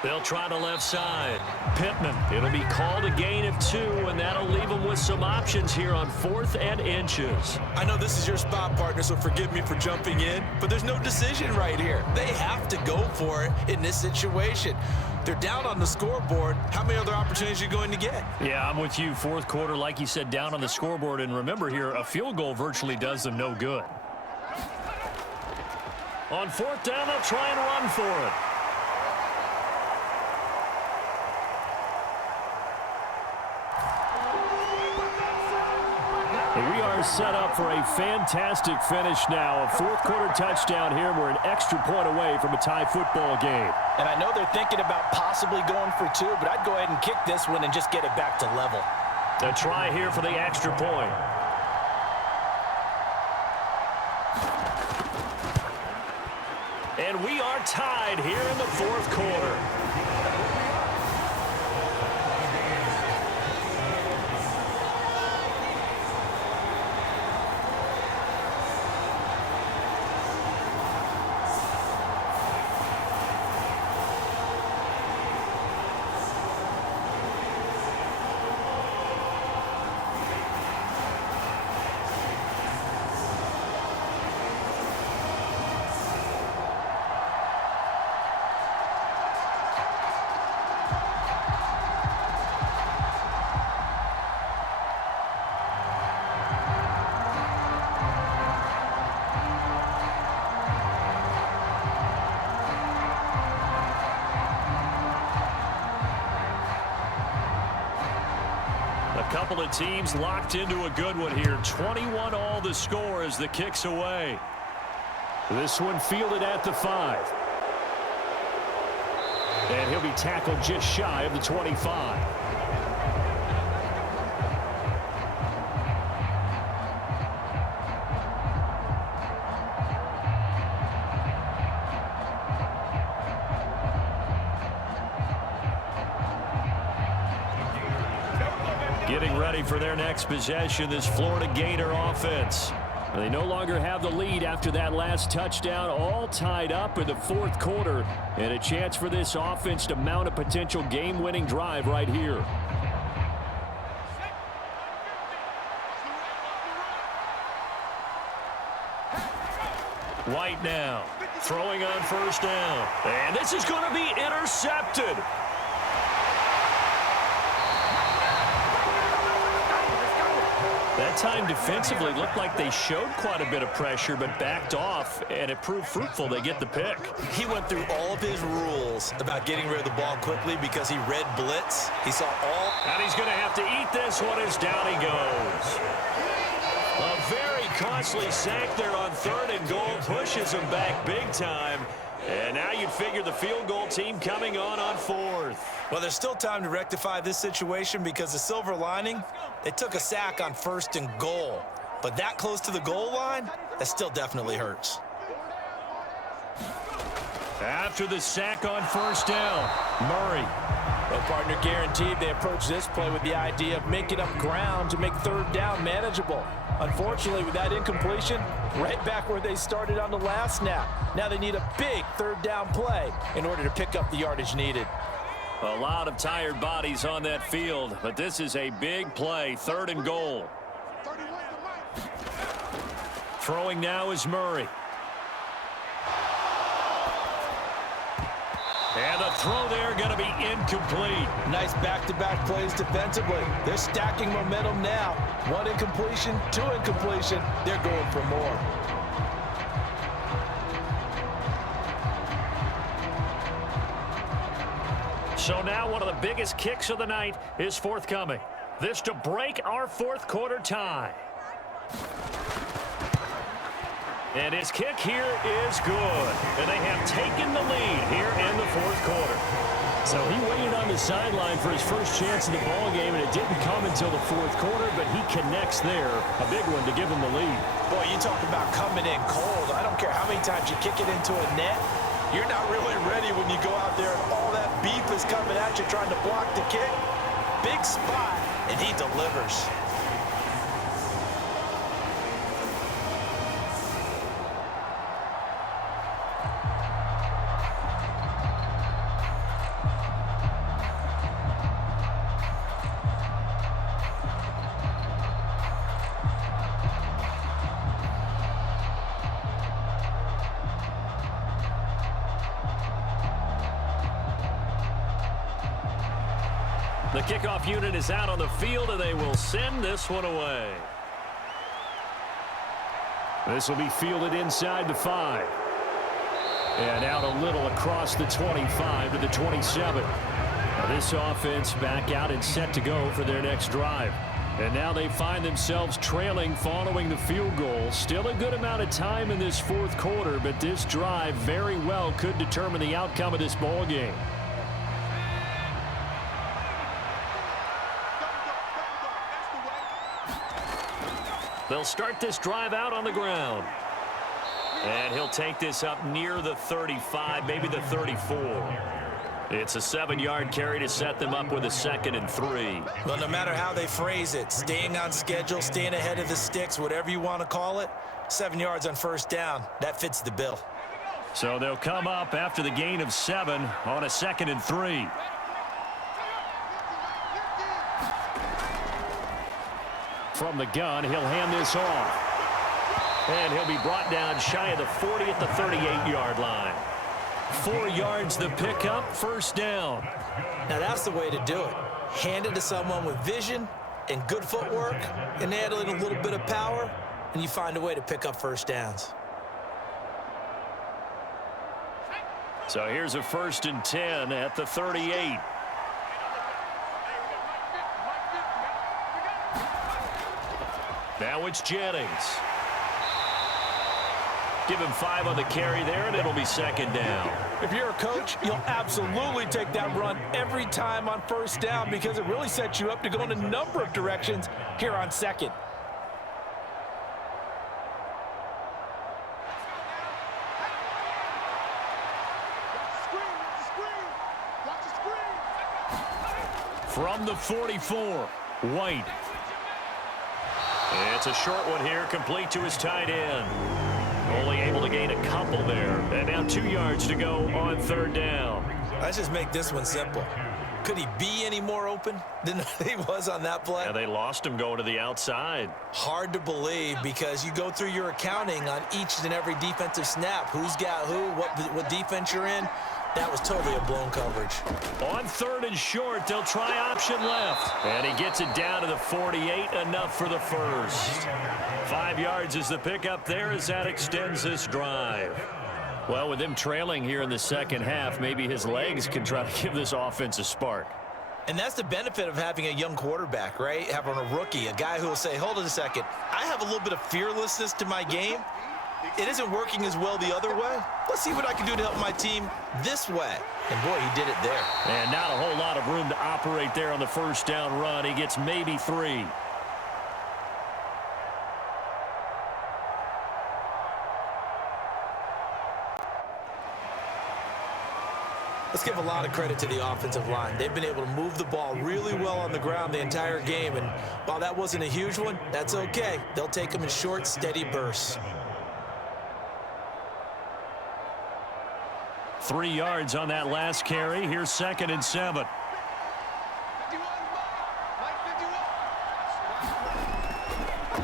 They'll try the left side. Pittman, it'll be called a gain of 2, and that'll leave them with some options here on 4th and inches. I know this is your spot, partner, so forgive me for jumping in, but there's no decision right here. They have to go for it in this situation. They're down on the scoreboard. How many other opportunities are you going to get? Yeah, I'm with you. 4th quarter, like you said, down on the scoreboard. And remember here, a field goal virtually does them no good. On 4th down, they'll try and run for it. We are set up for a fantastic finish now. A 4th quarter touchdown here. We're an extra point away from a tie football game. And I know they're thinking about possibly going for 2, but I'd go ahead and kick this one and just get it back to level. A try here for the extra point. And we are tied here in the 4th quarter. Couple of teams locked into a good one here. 21 all the score as the kick's away. This one fielded at the 5. And he'll be tackled just shy of the 25. Getting ready for their next possession, this Florida Gator offense. They no longer have the lead after that last touchdown, all tied up in the 4th quarter, and a chance for this offense to mount a potential game-winning drive right here. White now, throwing on 1st down, and this is going to be intercepted. That time defensively looked like they showed quite a bit of pressure but backed off, and it proved fruitful. They get the pick. He went through all of his rules about getting rid of the ball quickly because he read blitz. He saw all. And he's going to have to eat this one as down he goes. A very costly sack there on 3rd and goal pushes him back big time. And now you'd figure the field goal team coming on 4th. Well, there's still time to rectify this situation because the silver lining, they took a sack on 1st and goal. But that close to the goal line, that still definitely hurts. After the sack on 1st down, Murray. Well, partner, guaranteed they approach this play with the idea of making up ground to make 3rd down manageable. Unfortunately, with that incompletion, right back where they started on the last snap. Now they need a big 3rd down play in order to pick up the yardage needed. A lot of tired bodies on that field, but this is a big play, 3rd and goal. Throwing now is Murray. And the throw there going to be incomplete. Nice back-to-back plays defensively. They're stacking momentum now. 1 incompletion, 2 incompletion. They're going for more. So now one of the biggest kicks of the night is forthcoming. This to break our 4th quarter tie. And his kick here is good. And they have taken the lead here in the fourth quarter. So he waited on the sideline for his first chance in the ballgame, and it didn't come until the fourth quarter, but he connects there. A big one to give him the lead. Boy, you talk about coming in cold. I don't care how many times you kick it into a net. You're not really ready when you go out there and all that beef is coming at you trying to block the kick. Big spot, and he delivers. The kickoff unit is out on the field, and they will send this one away. This will be fielded inside the 5. And out a little across the 25 to the 27. Now this offense back out and set to go for their next drive. And now they find themselves trailing following the field goal. Still a good amount of time in this fourth quarter, but this drive very well could determine the outcome of this ball game. They'll start this drive out on the ground. And he'll take this up near the 35, maybe the 34. It's a 7-yard carry to set them up with a 2nd and 3. Well, no matter how they phrase it, staying on schedule, staying ahead of the sticks, whatever you want to call it, 7 yards on first down, that fits the bill. So they'll come up after the gain of 7 on a 2nd and 3. From the gun, he'll hand this off. And he'll be brought down shy of the 40 at the 38-yard line. 4 yards the pickup, first down. Now that's the way to do it. Hand it to someone with vision and good footwork and add in a little bit of power, and you find a way to pick up first downs. So here's a 1st and 10 at the 38. Now it's Jennings. Give him 5 on the carry there, and it'll be 2nd down. If you're a coach, you'll absolutely take that run every time on first down because it really sets you up to go in a number of directions here on 2nd. From the 44, White. It's a short one here, complete to his tight end. Only able to gain a couple there. And now 2 yards to go on 3rd down. Let's just make this one simple. Could he be any more open than he was on that play? Yeah, they lost him going to the outside. Hard to believe because you go through your accounting on each and every defensive snap. Who's got who, what defense you're in. That was totally a blown coverage. On 3rd and short, they'll try option left. And he gets it down to the 48, enough for the first. 5 yards is the pickup there as that extends this drive. Well, with them trailing here in the second half, maybe his legs can try to give this offense a spark. And that's the benefit of having a young quarterback, right? Having a rookie, a guy who will say, hold on a second, I have a little bit of fearlessness to my game. It isn't working as well the other way. Let's see what I can do to help my team this way. And, boy, he did it there. And not a whole lot of room to operate there on the first down run. He gets maybe 3. Let's give a lot of credit to the offensive line. They've been able to move the ball really well on the ground the entire game. And while that wasn't a huge one, that's okay. They'll take them in short, steady bursts. 3 yards on that last carry. Here's 2nd and 7.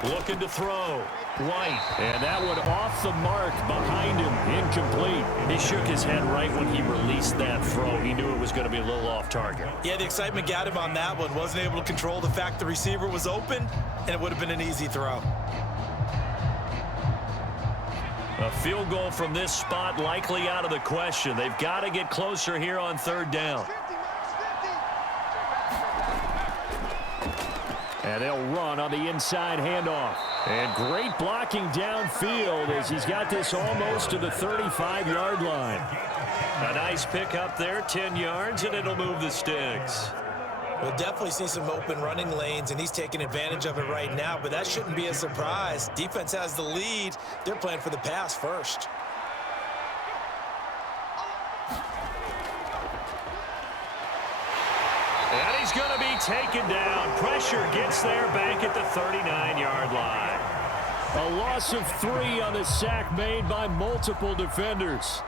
Looking to throw. White. And that one off the mark behind him. Incomplete. He shook his head right when he released that throw. He knew it was going to be a little off target. Yeah, the excitement got him on that one. Wasn't able to control the fact the receiver was open, and it would have been an easy throw. A field goal from this spot likely out of the question. They've got to get closer here on 3rd down. And they'll run on the inside handoff. And great blocking downfield as he's got this almost to the 35-yard line. A nice pick up there, 10 yards, and it'll move the sticks. We'll definitely see some open running lanes, and he's taking advantage of it right now, but that shouldn't be a surprise. Defense has the lead. They're playing for the pass first. And he's going to be taken down. Pressure gets there back at the 39-yard line. A loss of 3 on the sack made by multiple defenders.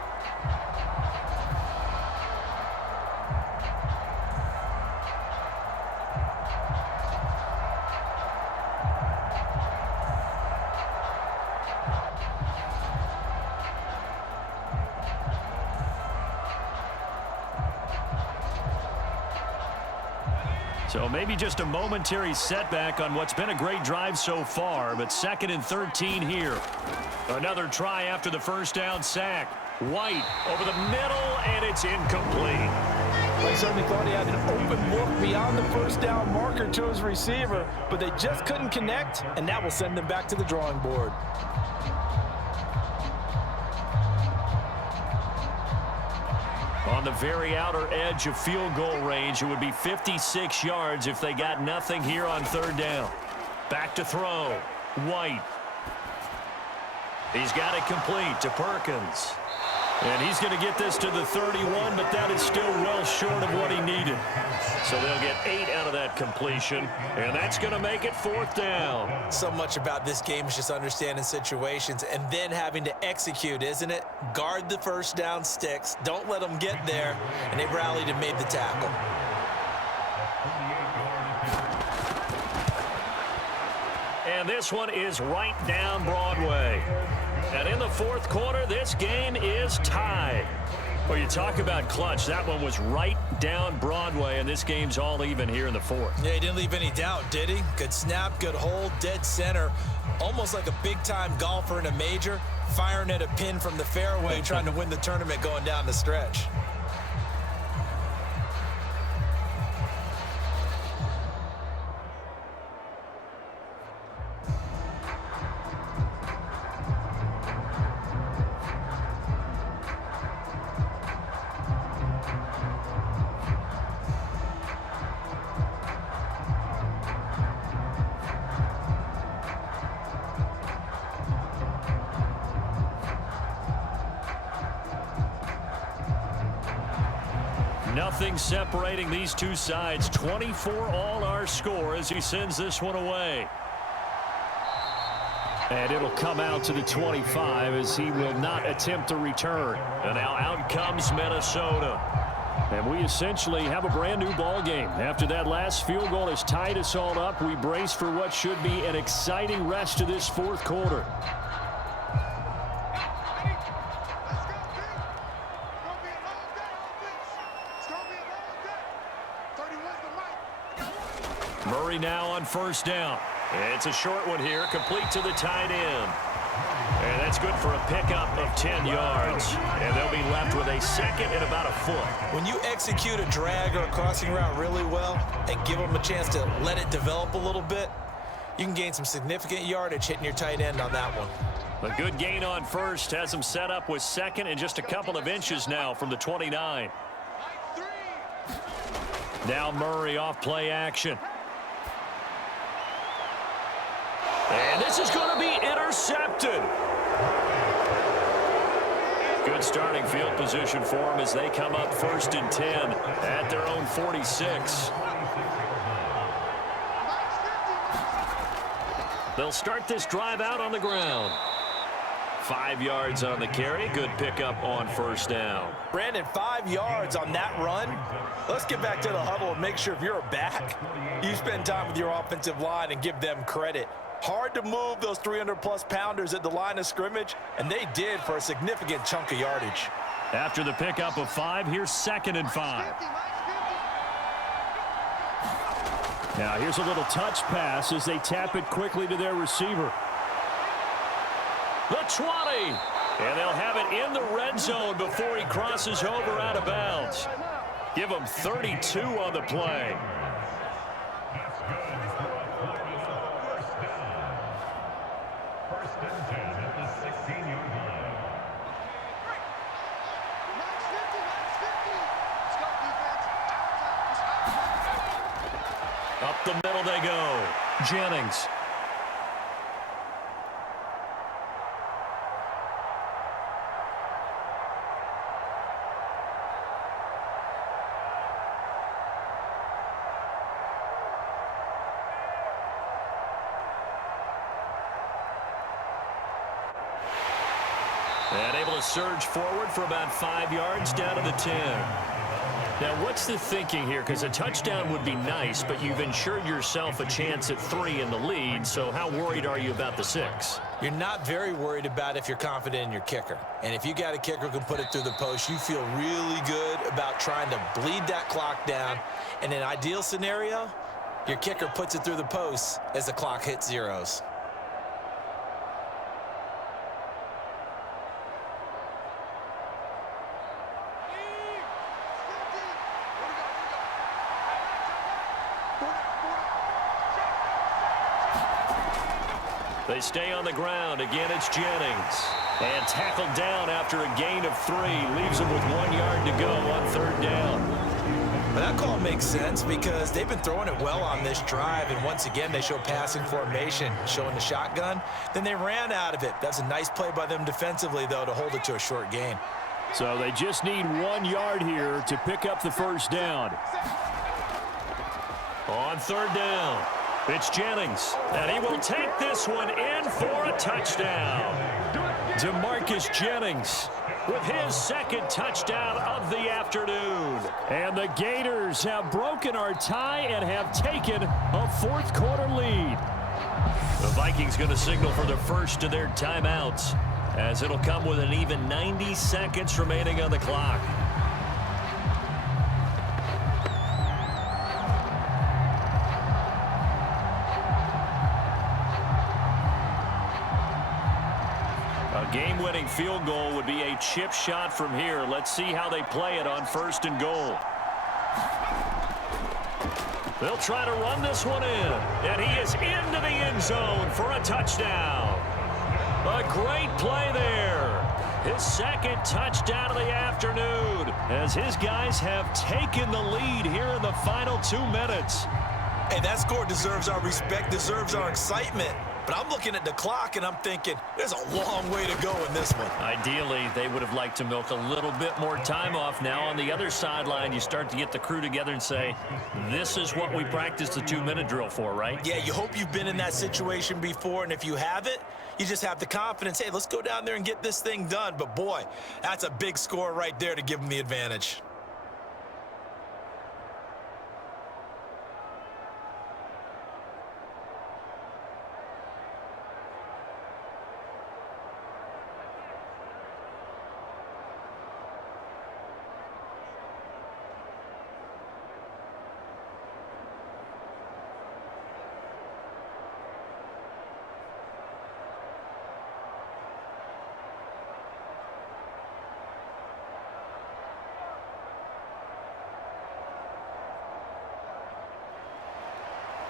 So maybe just a momentary setback on what's been a great drive so far, but 2nd and 13 here. Another try after the first down sack. White over the middle, and it's incomplete. They certainly thought he had an open look beyond the first down marker to his receiver, but they just couldn't connect, and that will send them back to the drawing board. On the very outer edge of field goal range, it would be 56 yards if they got nothing here on 3rd down. Back to throw. White. He's got it complete to Perkins. And he's going to get this to the 31, but that is still well short of what he needed. So they'll get 8 out of that completion, and that's going to make it 4th down. So much about this game is just understanding situations and then having to execute, isn't it? Guard the first down sticks. Don't let them get there. And they rallied and made the tackle. And this one is right down Broadway. And in the 4th quarter, this game is tied. Well, you talk about clutch. That one was right down Broadway, and this game's all even here in the 4th. Yeah, he didn't leave any doubt, did he? Good snap, good hold, dead center. Almost like a big-time golfer in a major, firing at a pin from the fairway, trying to win the tournament going down the stretch. Nothing separating these two sides. 24 all our score as he sends this one away. And it'll come out to the 25 as he will not attempt to return. And now out comes Minnesota. And we essentially have a brand new ball game. After that last field goal has tied us all up, we brace for what should be an exciting rest of this 4th quarter. Murray now on 1st down. It's a short one here, complete to the tight end. And that's good for a pickup of 10 yards. And they'll be left with a 2nd and about a foot. When you execute a drag or a crossing route really well and give them a chance to let it develop a little bit, you can gain some significant yardage hitting your tight end on that one. A good gain on 1st has them set up with 2nd and just a couple of inches now from the 29. Now Murray off play action. And this is going to be intercepted. Good starting field position for them as they come up 1st and 10 at their own 46. They'll start this drive out on the ground. 5 yards on the carry. Good pickup on 1st down. Brandon, 5 yards on that run. Let's get back to the huddle and make sure if you're a back, you spend time with your offensive line and give them credit. Hard to move those 300-plus pounders at the line of scrimmage, and they did for a significant chunk of yardage. After the pickup of 5, here's 2nd and 5. Now here's a little touch pass as they tap it quickly to their receiver. The 20. And they'll have it in the red zone before he crosses over out of bounds. Give him 32 on the play. Up the middle they go. Jennings. And able to surge forward for about 5 yards down to the 10. Now, what's the thinking here? Because a touchdown would be nice, but you've ensured yourself a chance at 3 in the lead, so how worried are you about the 6? You're not very worried about if you're confident in your kicker. And if you got a kicker who can put it through the post, you feel really good about trying to bleed that clock down. In an ideal scenario, your kicker puts it through the post as the clock hits zeros. They stay on the ground. Again, it's Jennings. And tackled down after a gain of 3. Leaves him with 1 yard to go on 3rd down. But that call makes sense because they've been throwing it well on this drive. And once again, they show passing formation, showing the shotgun. Then they ran out of it. That's a nice play by them defensively, though, to hold it to a short gain. So they just need 1 yard here to pick up the 1st down. On 3rd down. It's Jennings, and he will take this one in for a touchdown. DeMarcus Jennings with his 2nd touchdown of the afternoon. And the Gators have broken our tie and have taken a 4th quarter lead. The Vikings going to signal for the first of their timeouts, as it'll come with an even 90 seconds remaining on the clock. Game-winning field goal would be a chip shot from here. Let's see how they play it on 1st and goal. They'll try to run this one in, and he is into the end zone for a touchdown. A great play there. His 2nd touchdown of the afternoon, as his guys have taken the lead here in the final 2 minutes. Hey, that score deserves our respect, deserves our excitement. But I'm looking at the clock, and I'm thinking, there's a long way to go in this one. Ideally, they would have liked to milk a little bit more time off. Now, on the other sideline, you start to get the crew together and say, this is what we practiced the 2-minute drill for, right? Yeah, you hope you've been in that situation before, and if you haven't, you just have the confidence, hey, let's go down there and get this thing done. But, boy, that's a big score right there to give them the advantage.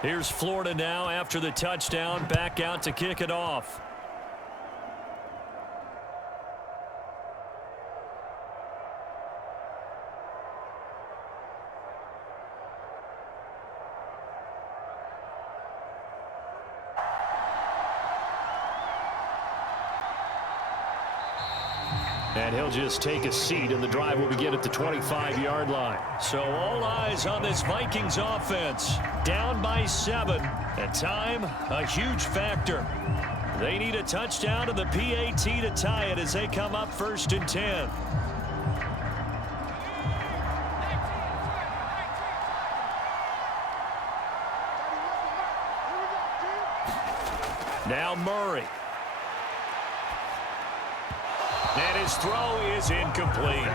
Here's Florida now after the touchdown, back out to kick it off. And he'll just take a seat, and the drive will begin at the 25-yard line. So all eyes on this Vikings offense. Down by 7. At time, a huge factor. They need a touchdown and the PAT to tie it as they come up 1st and 10. Now Murray. And his throw is incomplete.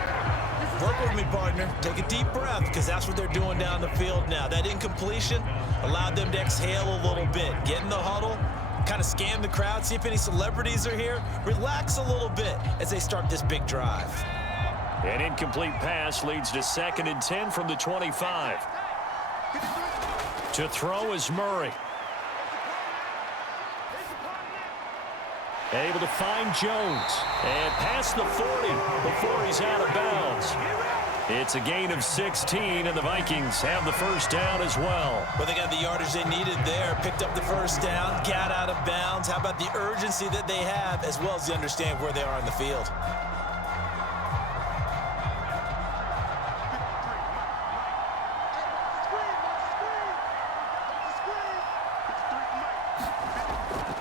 Work with me, partner. Take a deep breath, because that's what they're doing down the field now. That incompletion allowed them to exhale a little bit. Get in the huddle, kind of scan the crowd, see if any celebrities are here. Relax a little bit as they start this big drive. An incomplete pass leads to 2nd and 10 from the 25. To throw is Murray. Able to find Jones. And past the 40 before he's out of bounds. It's a gain of 16, and the Vikings have the first down as well. Well, they got the yardage they needed there, picked up the first down, got out of bounds. How about the urgency that they have, as well as they understand where they are on the field?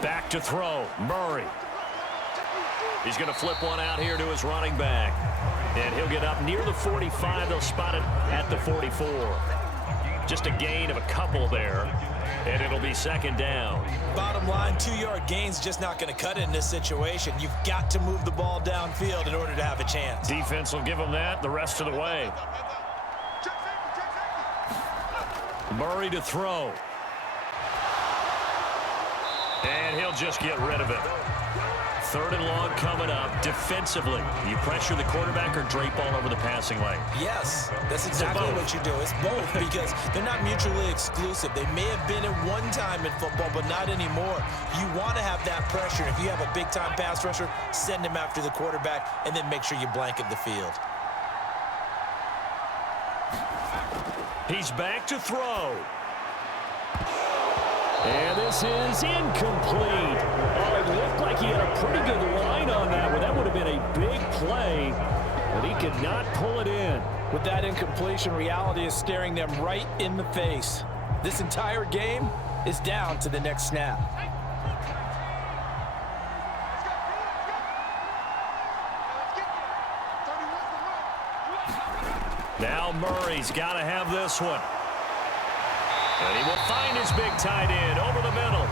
Back to throw, Murray. He's going to flip one out here to his running back. And he'll get up near the 45. They'll spot it at the 44. Just a gain of a couple there. And it'll be second down. Bottom line, 2-yard gain's just not going to cut it in this situation. You've got to move the ball downfield in order to have a chance. Defense will give them that the rest of the way. Murray to throw. And he'll just get rid of it. Third and long coming up. Defensively, you pressure the quarterback or drape all over the passing lane? Yes, that's exactly what you do. It's both because they're not mutually exclusive. They may have been at one time in football, but not anymore. You want to have that pressure. If you have a big-time pass rusher, send him after the quarterback, and then make sure you blanket the field. He's back to throw. And this is incomplete. Oh, it looked like he had a pretty good line on that one. That would have been a big play, but he could not pull it in. With that incompletion, reality is staring them right in the face. This entire game is down to the next snap. Now Murray's got to have this one. And he will find his big tight end over the middle.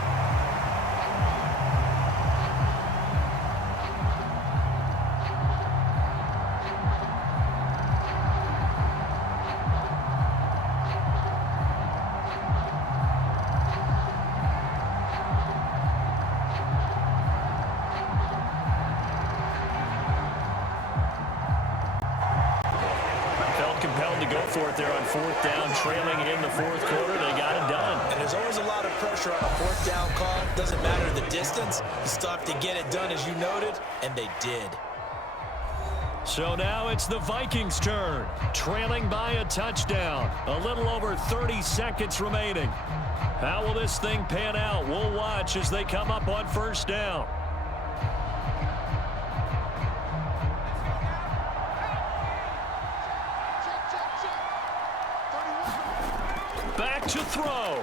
Compelled to go for it there on fourth down, trailing in the fourth quarter. They got it done. And there's always a lot of pressure on a fourth down call. Doesn't matter the distance. You still have to get it done, as you noted, and they did. So now it's the Vikings' turn, trailing by a touchdown. A little over 30 seconds remaining. How will this thing pan out? We'll watch as they come up on first down. Back to throw.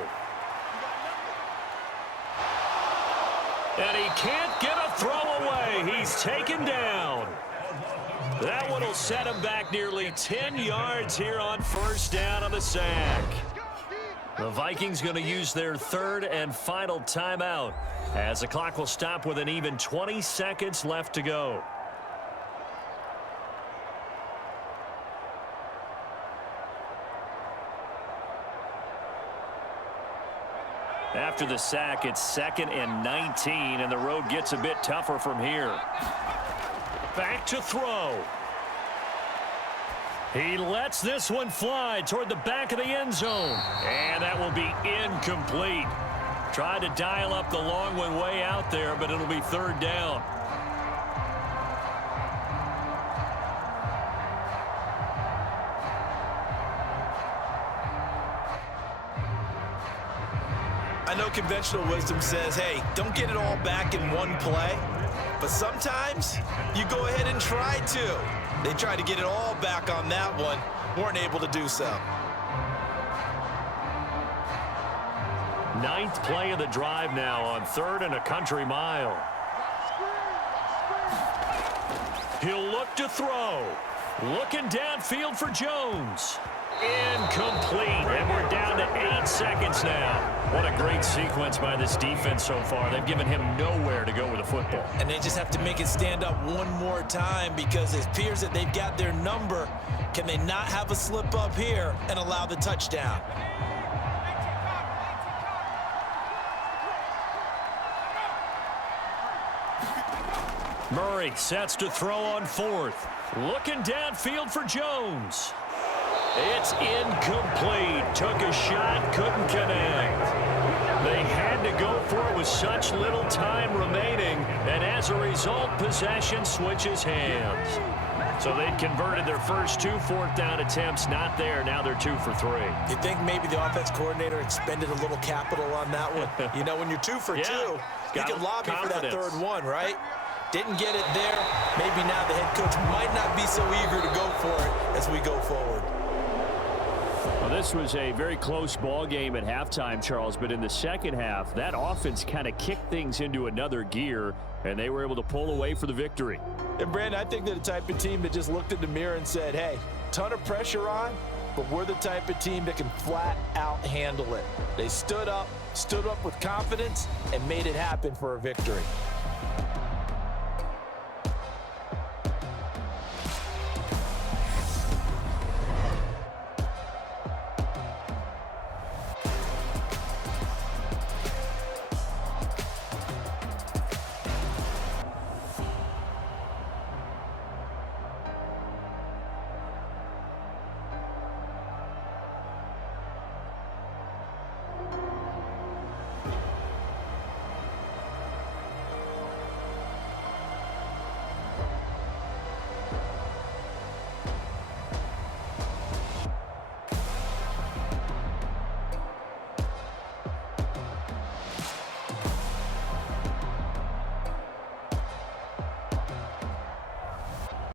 And he can't get a throw away. He's taken down. That one will set him back nearly 10 yards here on first down on the sack. The Vikings going to use their third and final timeout as the clock will stop with an even 20 seconds left to go. After the sack, it's 2nd and 19, and the road gets a bit tougher from here. Back to throw. He lets this one fly toward the back of the end zone, and that will be incomplete. Tried to dial up the long one way out there, but it'll be third down. I know conventional wisdom says, hey, don't get it all back in one play. But sometimes you go ahead and try to. They tried to get it all back on that one. Weren't able to do so. 9th play of the drive now on 3rd and a country mile. He'll look to throw. Looking downfield for Jones. Incomplete, and we're down to 8 seconds now. What a great sequence by this defense so far. They've given him nowhere to go with the football. And they just have to make it stand up one more time because it appears that they've got their number. Can they not have a slip up here and allow the touchdown? Murray sets to throw on 4th. Looking downfield for Jones. It's incomplete. Took a shot, couldn't connect. They had to go for it with such little time remaining, and as a result, possession switches hands. So they'd converted their first 2 fourth-down attempts, not there. Now they're 2 for 3. You think maybe the offense coordinator expended a little capital on that one? You know, when you're 2 for 2, you can lobby for that third one, right? Didn't get it there. Maybe now the head coach might not be so eager to go for it as we go forward. Well, this was a very close ball game at halftime, Charles, but in the second half, that offense kind of kicked things into another gear, and they were able to pull away for the victory. And, Brandon, I think they're the type of team that just looked in the mirror and said, hey, ton of pressure on, but we're the type of team that can flat out handle it. They stood up with confidence, and made it happen for a victory.